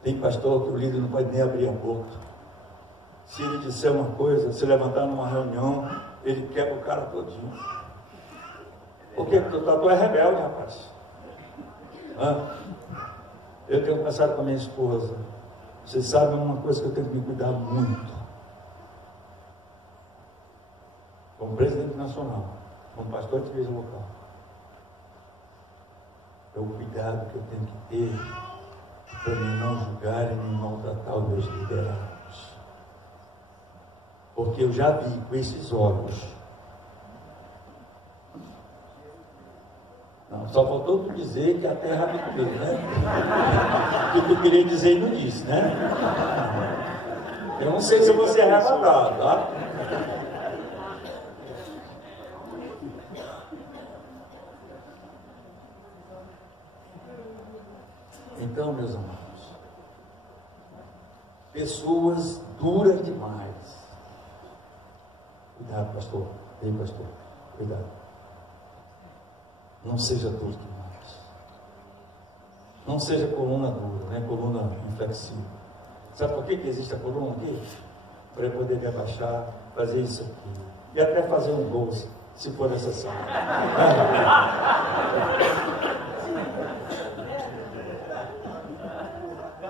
Tem pastor que o líder não pode nem abrir a boca. Se ele disser uma coisa, se levantar numa reunião, ele quebra o cara todinho. Porque tu é rebelde, rapaz. Eu tenho conversado com a minha esposa. Vocês sabem uma coisa que eu tenho que me cuidar muito. como presidente nacional, como pastor de igreja local, é o cuidado que eu tenho que ter para mim não julgar e nem maltratar os meus liderados. Porque eu já vi com esses olhos. Não, só faltou tu dizer que a terra me comeu, né? O que tu queria dizer e não disse, né? Eu não sei se eu vou ser arrebatado, tá? Então, meus amados, pessoas duras demais. Cuidado, pastor. Ei, pastor. Cuidado. Não seja duro demais. Não seja coluna dura, né? Coluna inflexível. Sabe por que existe a coluna aqui? Para poder me abaixar, fazer isso aqui. E até fazer um gol, se for necessário.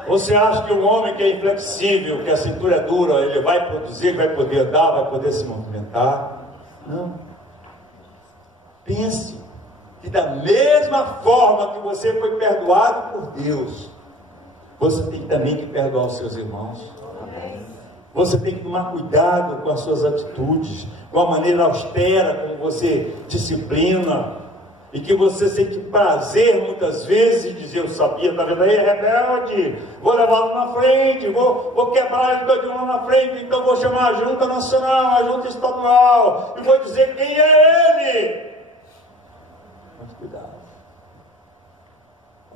Você acha que um homem que é inflexível, que a cintura é dura, ele vai produzir, vai poder andar, vai poder se movimentar? Não. Pense que da mesma forma que você foi perdoado por Deus, você tem também que perdoar os seus irmãos. Você tem que tomar cuidado com as suas atitudes, com a maneira austera como você disciplina, e que você sente prazer muitas vezes em dizer: eu sabia, está vendo aí, rebelde, vou levá-lo na frente, vou quebrar ele todo mundo na frente, então vou chamar a junta nacional, a junta estadual, e vou dizer quem é ele. Mas cuidado,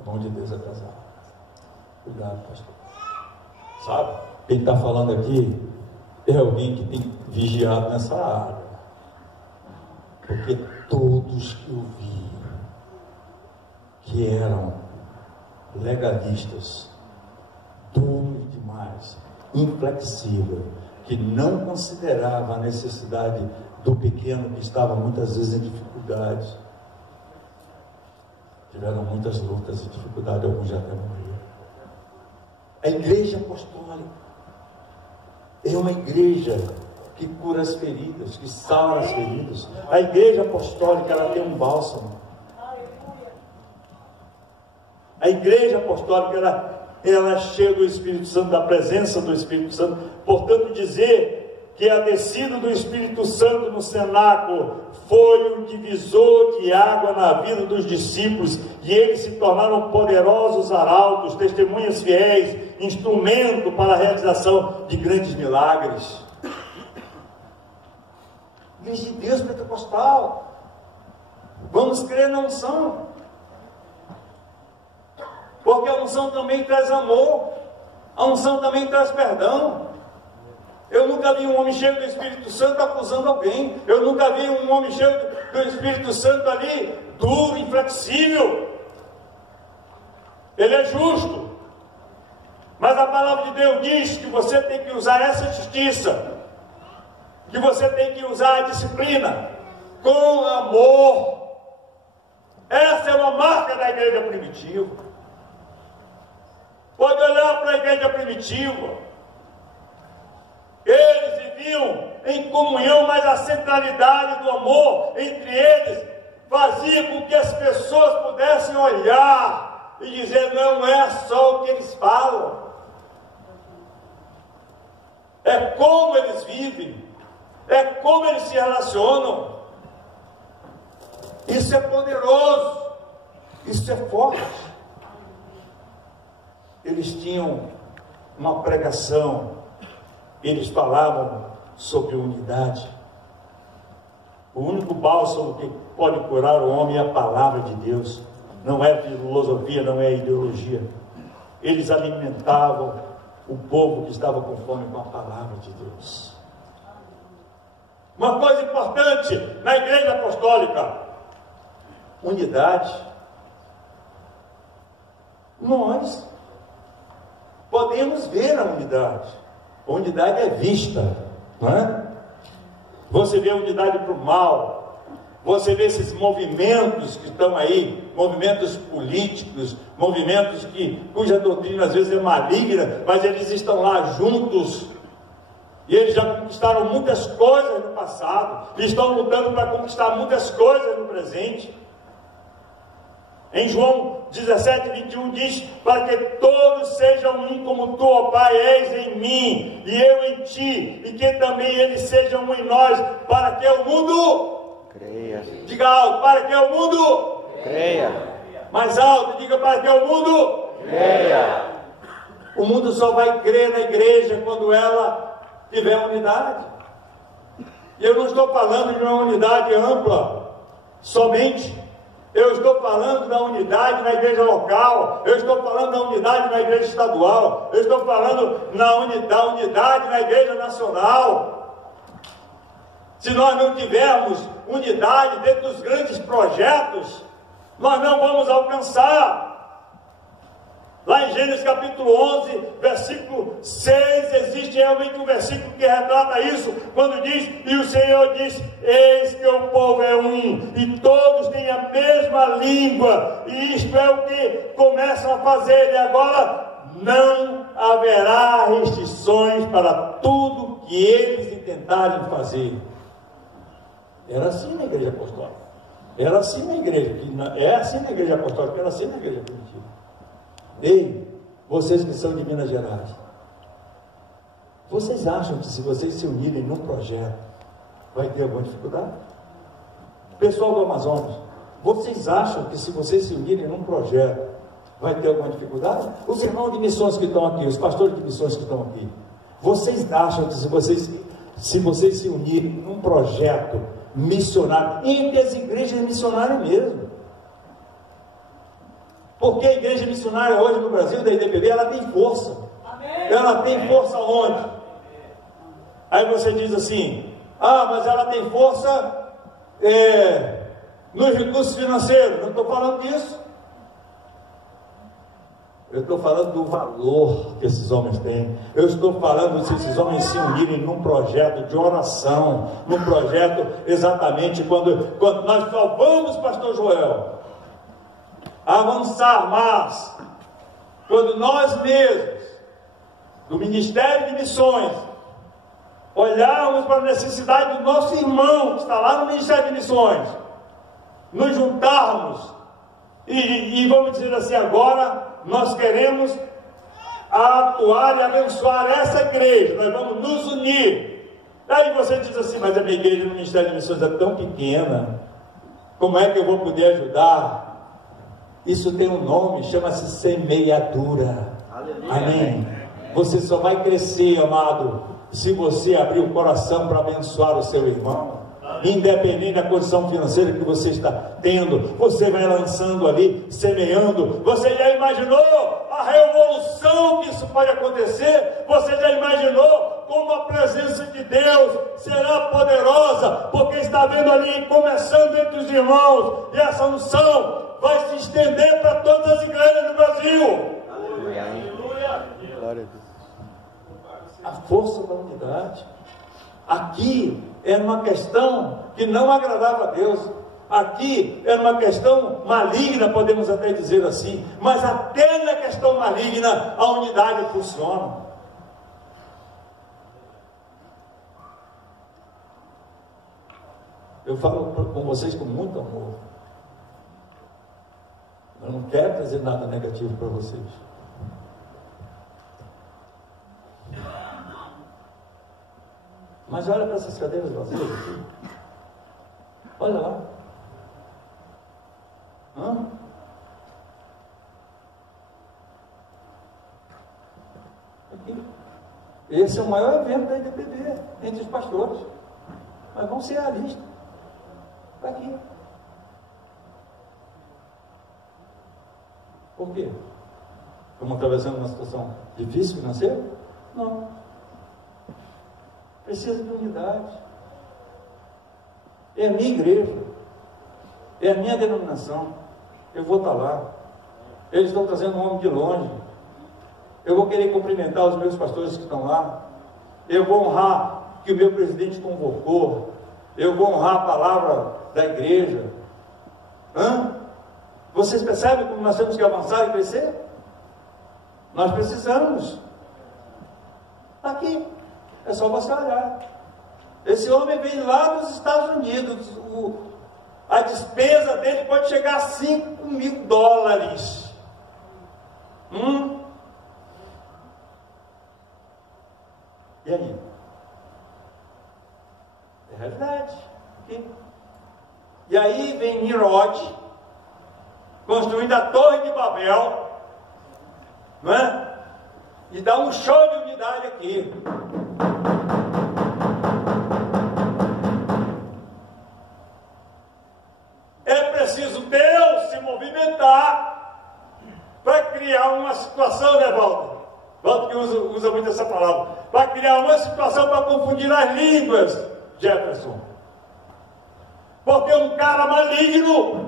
a mão de Deus é pesada. Cuidado, pastor. Sabe, quem está falando aqui é alguém que tem vigiado nessa área, porque todos que eu vi que eram legalistas, duros demais, inflexível, que não considerava a necessidade do pequeno que estava muitas vezes em dificuldades, tiveram muitas lutas e dificuldades, alguns já até morreram. A igreja apostólica é uma igreja que cura as feridas, que sara as feridas. A igreja apostólica, ela tem um bálsamo. A igreja apostólica, ela é cheia do Espírito Santo, da presença do Espírito Santo. Portanto, dizer que a descida do Espírito Santo no cenáculo foi um divisor de água na vida dos discípulos, e eles se tornaram poderosos arautos, testemunhas fiéis, instrumento para a realização de grandes milagres. Igreja de Deus pentecostal, vamos crer na unção, porque a unção também traz amor, a unção também traz perdão. Eu nunca vi um homem cheio do Espírito Santo acusando alguém, eu nunca vi um homem cheio do Espírito Santo ali, duro, inflexível. Ele é justo, mas a palavra de Deus diz que você tem que usar essa justiça, que você tem que usar a disciplina com amor. Essa é uma marca da igreja primitiva. Pode olhar para a igreja primitiva, eles viviam em comunhão, mas a centralidade do amor entre eles fazia com que as pessoas pudessem olhar e dizer: não é só o que eles falam, é como eles vivem, é como eles se relacionam. Isso é poderoso, isso é forte. Eles tinham uma pregação, eles falavam sobre unidade. O único bálsamo que pode curar o homem é a palavra de Deus, não é filosofia, não é ideologia. Eles alimentavam o povo que estava com fome com a palavra de Deus. Uma coisa importante na igreja apostólica: unidade. Nós podemos ver a unidade. A unidade é vista, não é? Você vê a unidade para o mal. Você vê esses movimentos que estão aí, movimentos políticos, movimentos cuja doutrina às vezes é maligna, mas eles estão lá juntos E eles já conquistaram muitas coisas no passado, e estão lutando para conquistar muitas coisas no presente. Em João 17, 21 diz: para que todos sejam um como tu, ó Pai, és em mim, e eu em ti, e que também eles sejam um em nós, para que o mundo creia. Diga alto: para que o mundo Creia. Mais alto, diga: para que o mundo Creia. O mundo só vai crer na igreja quando ela tiver unidade. E eu não estou falando de uma unidade ampla somente. Eu estou falando da unidade na igreja local, eu estou falando da unidade na igreja estadual, eu estou falando da unidade na igreja nacional. Se nós não tivermos unidade dentro dos grandes projetos, nós não vamos alcançar. Lá em Gênesis capítulo 11, versículo 6, existe realmente um versículo que retrata isso, quando diz: e o Senhor disse: eis que o povo é um, e todos têm a mesma língua, e isto é o que começam a fazer, e agora não haverá restrições para tudo que eles intentarem fazer. Era assim na igreja apostólica, era assim na igreja, é assim na igreja apostólica, era assim na igreja primitiva. Ei, vocês que são de Minas Gerais, vocês acham que se vocês se unirem num projeto, vai ter alguma dificuldade? Pessoal do Amazonas, vocês acham que se vocês se unirem num projeto, vai ter alguma dificuldade? Os irmãos de missões que estão aqui, os pastores de missões que estão aqui, vocês acham que se vocês se unirem num projeto missionário, entre as igrejas missionárias mesmo, porque a igreja missionária hoje no Brasil, da IDPB, ela tem força. Amém. Ela tem força onde? Aí você diz assim: ah, mas ela tem força nos recursos financeiros. Não estou falando disso. Eu estou falando do valor que esses homens têm. Eu estou falando se esses homens se unirem num projeto de oração, num projeto exatamente quando nós só vamos, pastor Joel, avançar mais, quando nós mesmos, do Ministério de Missões, olharmos para a necessidade do nosso irmão que está lá no Ministério de Missões, nos juntarmos e vamos dizer assim: agora nós queremos atuar e abençoar essa igreja, nós vamos nos unir. Aí você diz assim: mas a minha igreja no Ministério de Missões é tão pequena, como é que eu vou poder ajudar? Isso tem um nome, chama-se semeadura. Aleluia. Amém. Você só vai crescer, amado, se você abrir o coração para abençoar o seu irmão. Independente da condição financeira que você está tendo, você vai lançando ali, semeando. Você já imaginou a revolução que isso pode acontecer? Você já imaginou como a presença de Deus será poderosa? Porque está vendo ali, começando entre os irmãos, e essa unção vai se estender para todas as igrejas do Brasil. Aleluia. Glória a Deus. A força da unidade. Aqui era uma questão que não agradava a Deus. Aqui era uma questão maligna, podemos até dizer assim. Mas até na questão maligna, a unidade funciona. Eu falo com vocês com muito amor. Eu não quero trazer nada negativo para vocês. Mas olha para essas cadeiras vazias aqui. Olha lá. Aqui. Esse é o maior evento da IDPB entre os pastores. Mas vamos ser realistas. Está aqui. Por quê? Estamos atravessando uma situação difícil financeira? Não. Precisa de unidade. É a minha igreja. É a minha denominação. Eu vou estar lá. Eles estão trazendo um homem de longe. Eu vou querer cumprimentar os meus pastores que estão lá. Eu vou honrar que o meu presidente convocou. Eu vou honrar a palavra da igreja. Vocês percebem como nós temos que avançar e crescer? Nós precisamos. Aqui. É só você olhar. Esse homem vem lá dos Estados Unidos. A despesa dele pode chegar a $5.000. E aí? É realidade. E aí vem Nimrod, construindo a Torre de Babel, não é? E dá um show de unidade aqui. É preciso Deus se movimentar para criar uma situação, né, Walter? Walter que usa muito essa palavra. Para criar uma situação para confundir as línguas, Jefferson. Porque um cara maligno,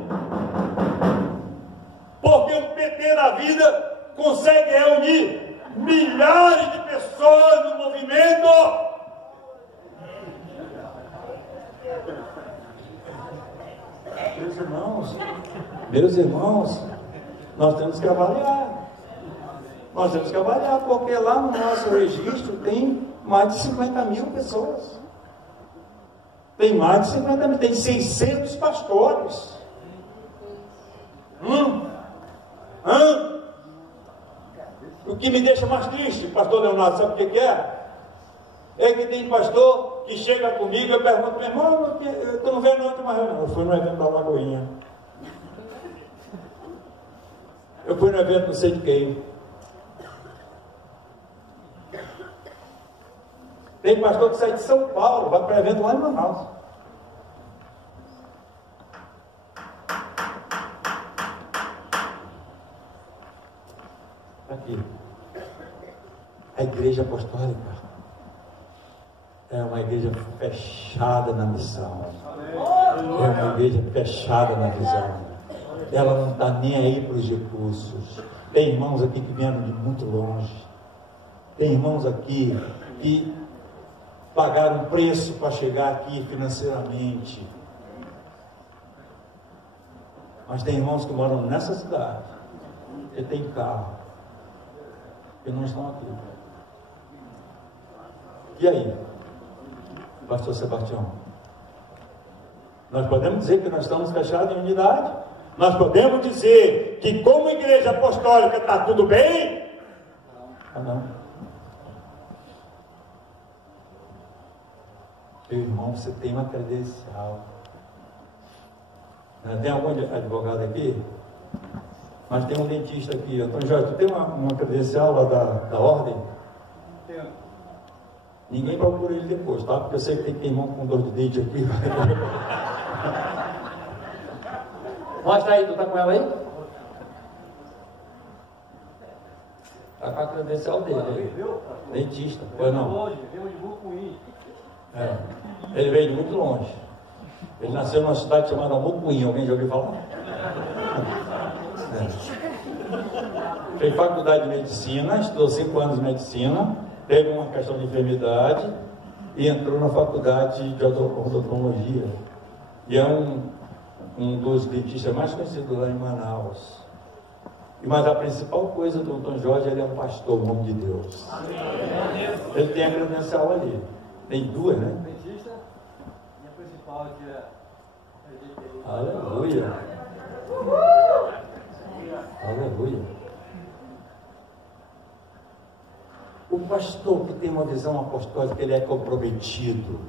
porque um PT da vida consegue reunir milhares de pessoas no movimento. Meus irmãos, nós temos que avaliar. Nós temos que avaliar, porque lá no nosso registro tem mais de 50 mil pessoas. Tem mais de 50 mil, tem 600 pastores. O que me deixa mais triste, pastor Leonardo, sabe o que é? É que tem pastor que chega comigo e eu pergunto, meu irmão, tu não veio na última reunião? Eu fui no evento da Lagoinha. Eu fui no evento não sei de quem. Tem pastor que sai de São Paulo, vai para o evento lá em Manaus. Aqui. A igreja apostólica é uma igreja fechada na missão. É uma igreja fechada na visão. Ela não está nem aí para os recursos. Tem irmãos aqui que vieram de muito longe. Tem irmãos aqui que pagaram um preço para chegar aqui financeiramente. Mas tem irmãos que moram nessa cidade, que tem carro, que não estão aqui. E aí, pastor Sebastião? Nós podemos dizer que nós estamos fechados em unidade? Nós podemos dizer que como igreja apostólica está tudo bem? Não. Meu irmão, você tem uma credencial. Tem algum advogado aqui? Mas tem um dentista aqui. Antônio Jorge, tu tem uma credencial lá da ordem? Tenho. Ninguém procura ele depois, tá? Porque eu sei que tem irmão com dor de dente aqui. Mostra aí, tu tá com ela aí? Tá com a credencial dele. Dentista. Pois não? Ele veio de muito longe. Ele nasceu numa cidade chamada Mucuim. Alguém já ouviu falar? Fez faculdade de medicina, estudou 5 anos de medicina, teve uma questão de enfermidade e entrou na faculdade de odontologia. E é um dos dentistas mais conhecidos lá em Manaus. Mas a principal coisa do Antônio Jorge, ele é um pastor, o nome de Deus. Ele tem a credencial ali. Tem 2, né? Dentista e a principal que é... Aleluia. Aleluia. O pastor que tem uma visão apostólica, ele é comprometido.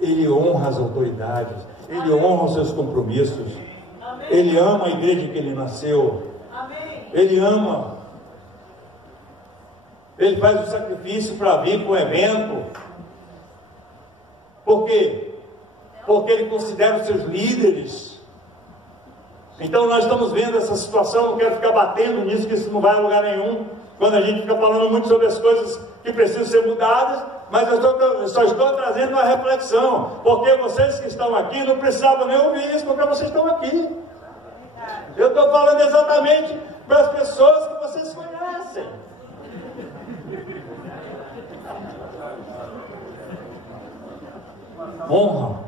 Ele honra as autoridades. Ele honra os seus compromissos. Ele ama a igreja que ele nasceu. Ele ama. Ele faz o sacrifício para vir para o evento. Por quê? Porque ele considera os seus líderes. Então nós estamos vendo essa situação. Não quero ficar batendo nisso, que isso não vai a lugar nenhum, quando a gente fica falando muito sobre as coisas que precisam ser mudadas. Mas eu só estou trazendo uma reflexão, porque vocês que estão aqui não precisavam nem ouvir isso, porque vocês estão aqui. Eu estou falando exatamente para as pessoas que vocês conhecem. Honra.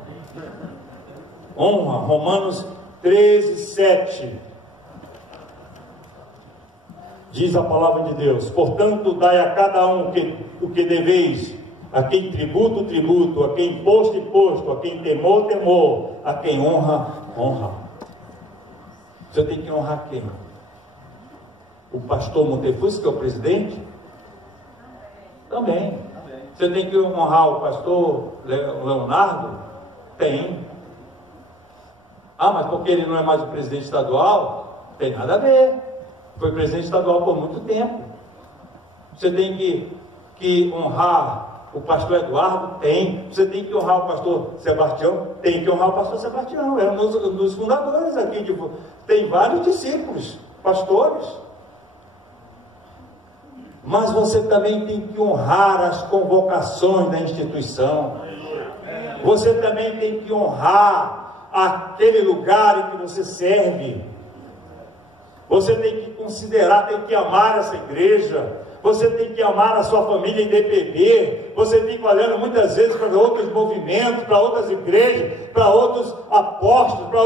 Honra. Romanos 13:7. Diz a palavra de Deus: portanto, dai a cada um o que deveis, A quem tributo, tributo. A quem imposto, imposto. A quem temor, temor. A quem honra, honra. Você tem que honrar quem? O pastor Montefusco, que é o presidente? Também. Você tem que honrar o pastor Leonardo? Tem. Ah, mas porque ele não é mais o presidente estadual? Tem nada a ver. Foi presidente estadual por muito tempo. Você tem que honrar o pastor Eduardo? Tem. Você tem que honrar o pastor Sebastião? Tem que honrar o pastor Sebastião. É um dos fundadores aqui. Tem vários discípulos, pastores. Mas você também tem que honrar as convocações da instituição. Você também tem que honrar aquele lugar em que você serve. Você tem que considerar, tem que amar essa igreja. Você tem que amar a sua família em DPB. Você tem que olhar muitas vezes para outros movimentos, para outras igrejas, para outros apóstolos, para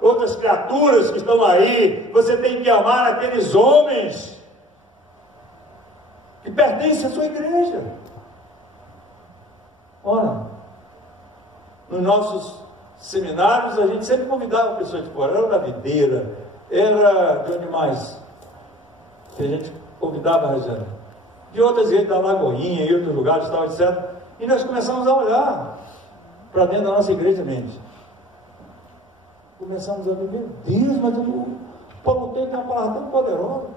outras criaturas que estão aí. Você tem que amar aqueles homens que pertencem à sua igreja. Ora, nos nossos seminários a gente sempre convidava pessoas de fora. Era da Videira, era de onde mais que a gente convidava a Regina, de outras igrejas da Lagoinha e outros lugares, tal, etc. E nós começamos a olhar para dentro da nossa igreja mente. Começamos a ver, meu Deus, mas o Paulo tem uma palavra tão poderosa.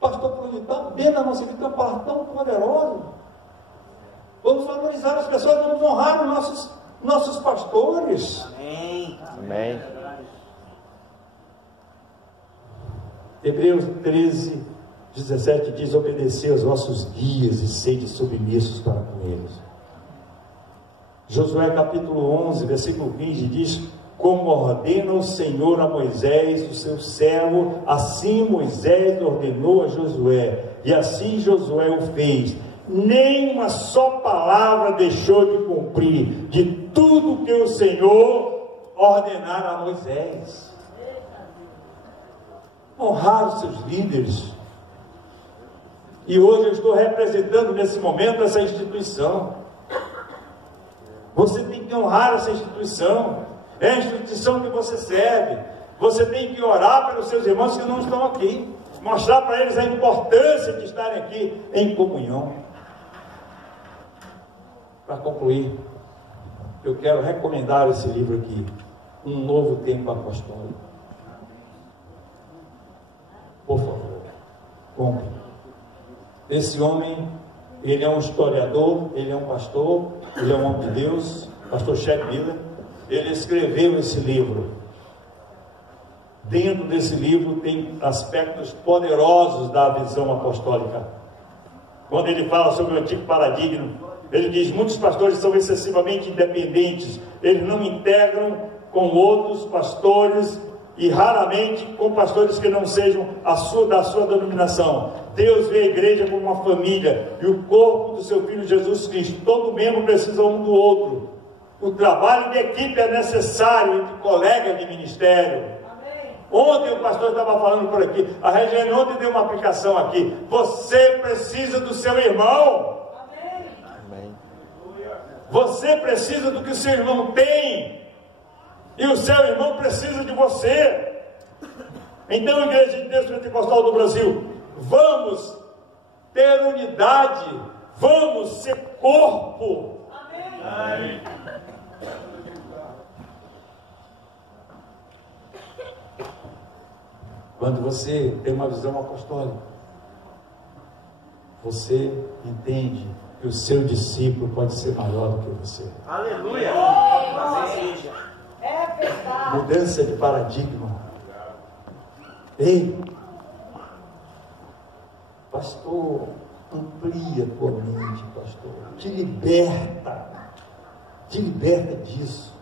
Pastor Pruditado, dentro da nossa igreja tem uma palavra tão poderosa. Vamos valorizar as pessoas, vamos honrar os nossos pastores. Amém. Amém. Hebreus 13, 17 diz: obedecei aos vossos guias e sede submissos para com eles. Josué capítulo 11, versículo 20 diz: como ordena o Senhor a Moisés, o seu servo, assim Moisés ordenou a Josué, e assim Josué o fez. Nem uma só palavra deixou de cumprir de tudo que o Senhor ordenara a Moisés. Honrar os seus líderes. E hoje eu estou representando nesse momento essa instituição. Você tem que honrar essa instituição. É a instituição que você serve. Você tem que orar pelos seus irmãos que não estão aqui. Mostrar para eles a importância de estarem aqui em comunhão. Para concluir, eu quero recomendar esse livro aqui, Um Novo Tempo Apostólico. Por favor, compre. Esse homem, ele é um historiador, ele é um pastor, ele é um homem de Deus, pastor Chuck Miller. Ele escreveu esse livro. Dentro desse livro tem aspectos poderosos da visão apostólica. Quando ele fala sobre o antigo paradigma, ele diz: muitos pastores são excessivamente independentes, eles não integram com outros pastores e raramente com pastores que não sejam da sua denominação. Deus vê a igreja como uma família e o corpo do seu Filho Jesus Cristo. Todo membro precisa um do outro. O trabalho de equipe é necessário entre colegas de ministério. Amém. Ontem o pastor estava falando por aqui, a Regiane ontem deu uma aplicação aqui. Você precisa do seu irmão. Amém. Você precisa do que o seu irmão tem. E o seu irmão precisa de você. Então, Igreja de Deus Pentecostal do Brasil, vamos ter unidade. Vamos ser corpo. Amém. Quando você tem uma visão apostólica, você entende que o seu discípulo pode ser maior do que você. Aleluia. É verdade. Mudança de paradigma. Ei, pastor, amplia a tua mente, pastor. Te liberta disso.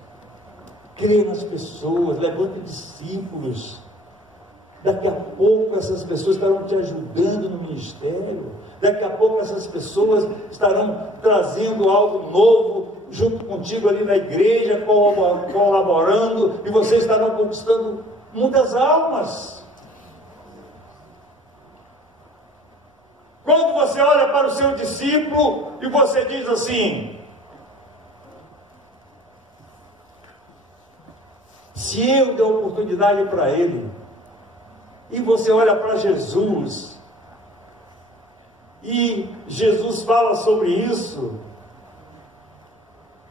Crê nas pessoas, levanta discípulos. Daqui a pouco essas pessoas estarão te ajudando no ministério. Daqui a pouco essas pessoas estarão trazendo algo novo junto contigo ali na igreja, colaborando, e vocês estarão conquistando muitas almas. Quando você olha para o seu discípulo e você diz assim: se eu der oportunidade para ele, e você olha para Jesus, e Jesus fala sobre isso,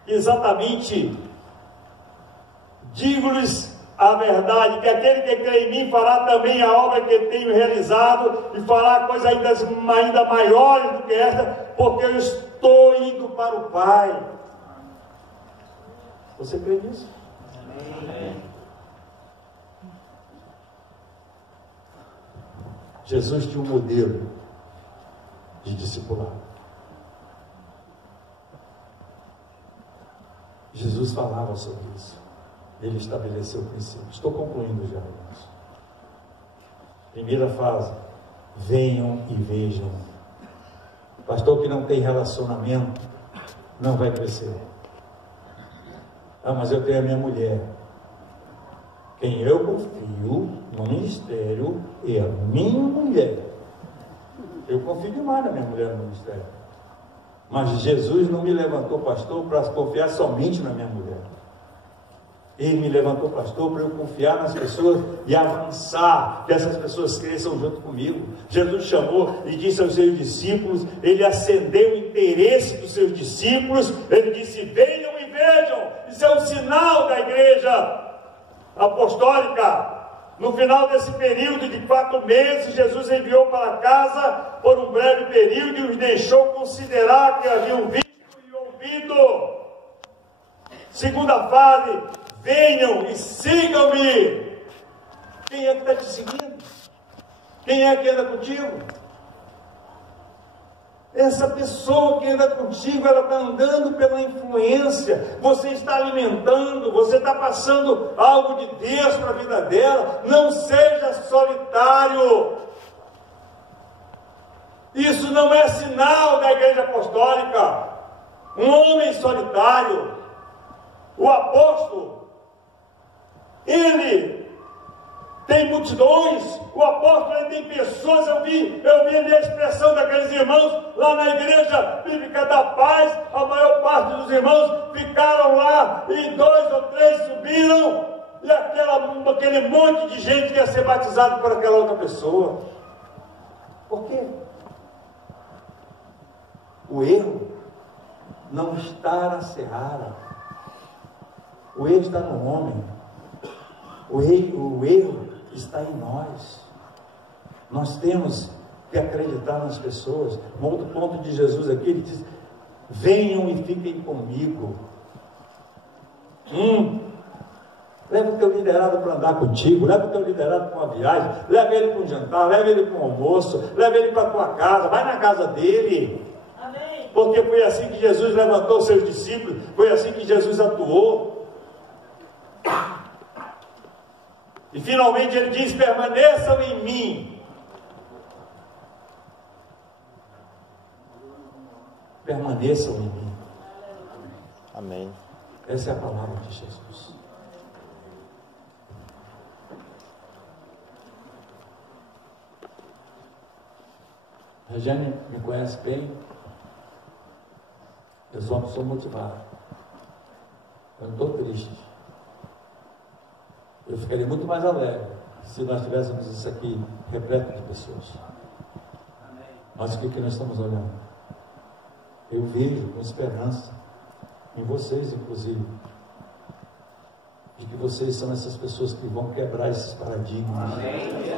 exatamente, digo-lhes a verdade, que aquele que crê em mim fará também a obra que tenho realizado, e fará coisas ainda maiores do que esta, porque eu estou indo para o Pai. Você crê nisso? Amém. Jesus tinha um modelo de discipulado. Jesus falava sobre isso. Ele estabeleceu o princípio. Estou concluindo já, irmãos. Primeira fase: venham e vejam. Pastor que não tem relacionamento não vai crescer. Ah, mas eu tenho a minha mulher. Quem eu confio no ministério é a minha mulher. Eu confio demais na minha mulher no ministério. Mas Jesus não me levantou, pastor, para confiar somente na minha mulher. Ele me levantou, pastor, para eu confiar nas pessoas e avançar, que essas pessoas cresçam junto comigo. Jesus chamou e disse aos seus discípulos, ele acendeu o interesse dos seus discípulos, ele disse: venham e vejam. Isso é um sinal da igreja apostólica. No final desse período de 4 meses, Jesus enviou para casa por um breve período e os deixou considerar que haviam visto e ouvido. Segunda fase: venham e sigam-me. Quem é que está te seguindo? Quem é que anda contigo? Essa pessoa que anda contigo, ela está andando pela influência. Você está alimentando, você está passando algo de Deus para a vida dela. Não seja solitário. Isso não é sinal da igreja apostólica. Um homem solitário, o apóstolo, ele tem multidões. O apóstolo, ele tem pessoas. Eu vi a expressão daqueles irmãos lá na igreja bíblica da paz. A maior parte dos irmãos ficaram lá e 2 ou 3 subiram, e aquele monte de gente que ia ser batizado por aquela outra pessoa. Por quê? O erro não está na seara. O erro está no homem. O erro está em nós. Nós temos que acreditar nas pessoas. Um outro ponto de Jesus aqui, ele diz: venham e fiquem comigo. Leva o teu liderado para andar contigo, leva o teu liderado para uma viagem, leva ele para um jantar, leva ele para um almoço, leva ele para a tua casa, vai na casa dele. Amém. Porque foi assim que Jesus levantou os seus discípulos, foi assim que Jesus atuou. E finalmente ele diz: permaneçam em mim. Permaneçam em mim. Amém. Essa é a palavra de Jesus. A Jane me conhece bem. Eu sou uma pessoa motivada. Eu não estou triste. Eu ficaria muito mais alegre se nós tivéssemos isso aqui repleto de pessoas. Mas o que nós estamos olhando? Eu vejo com esperança em vocês, inclusive, de que vocês são essas pessoas que vão quebrar esses paradigmas.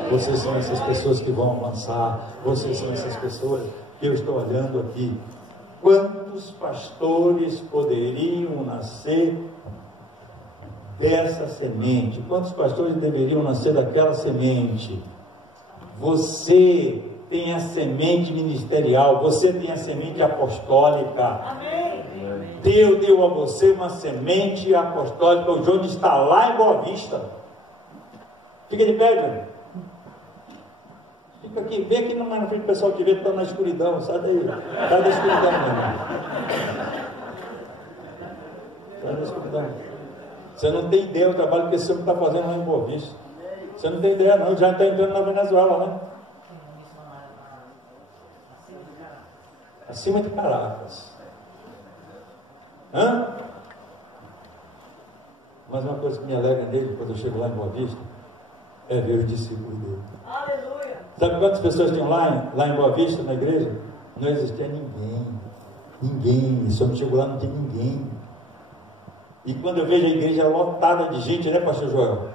Vocês são essas pessoas que vão avançar. Vocês são essas pessoas que eu estou olhando aqui. Quantos pastores poderiam nascer dessa semente? Quantos pastores deveriam nascer daquela semente? Você tem a semente ministerial, você tem a semente apostólica. Amém. Deus deu a você uma semente apostólica. O João está lá em Boa Vista. Fica de pé, João. Fica aqui, vem aqui na frente do pessoal que vê que está na escuridão. Sai daí, sai da escuridão mesmo. Sai da escuridão. Você não tem ideia do trabalho que esse homem está fazendo lá em Boa Vista. Você não tem ideia não, já está entrando na Venezuela, né? acima de Caracas. Mas uma coisa que me alegra nele, quando eu chego lá em Boa Vista, é ver os discípulos dele. Aleluia! Sabe quantas pessoas tinham lá em Boa Vista, na igreja? Não existia ninguém, só me chegou lá, não tinha ninguém. E quando eu vejo a igreja lotada de gente, né, pastor Joel?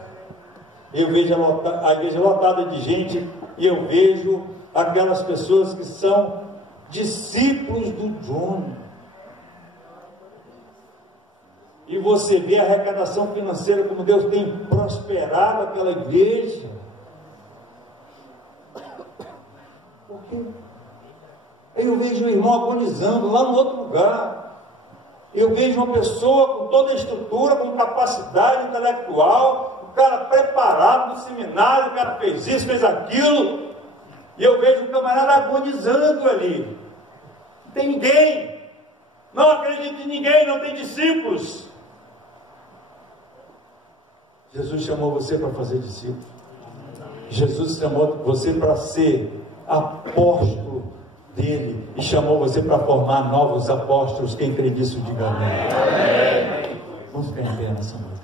Eu vejo a igreja lotada de gente, e eu vejo aquelas pessoas que são discípulos do John. E você vê a arrecadação financeira, como Deus tem prosperado aquela igreja. Por quê? Eu vejo um irmão agonizando lá no outro lugar. Eu vejo uma pessoa com toda a estrutura, com capacidade intelectual, o cara preparado no seminário, o cara fez isso, fez aquilo, e eu vejo um camarada agonizando ali. Não tem ninguém, não acredito em ninguém, não tem discípulos. Jesus chamou você para fazer discípulo. Jesus chamou você para ser apóstolo dele, e chamou você para formar novos apóstolos. Quem crê nisso, diga amém. Vamos ficar em pé nessa noite.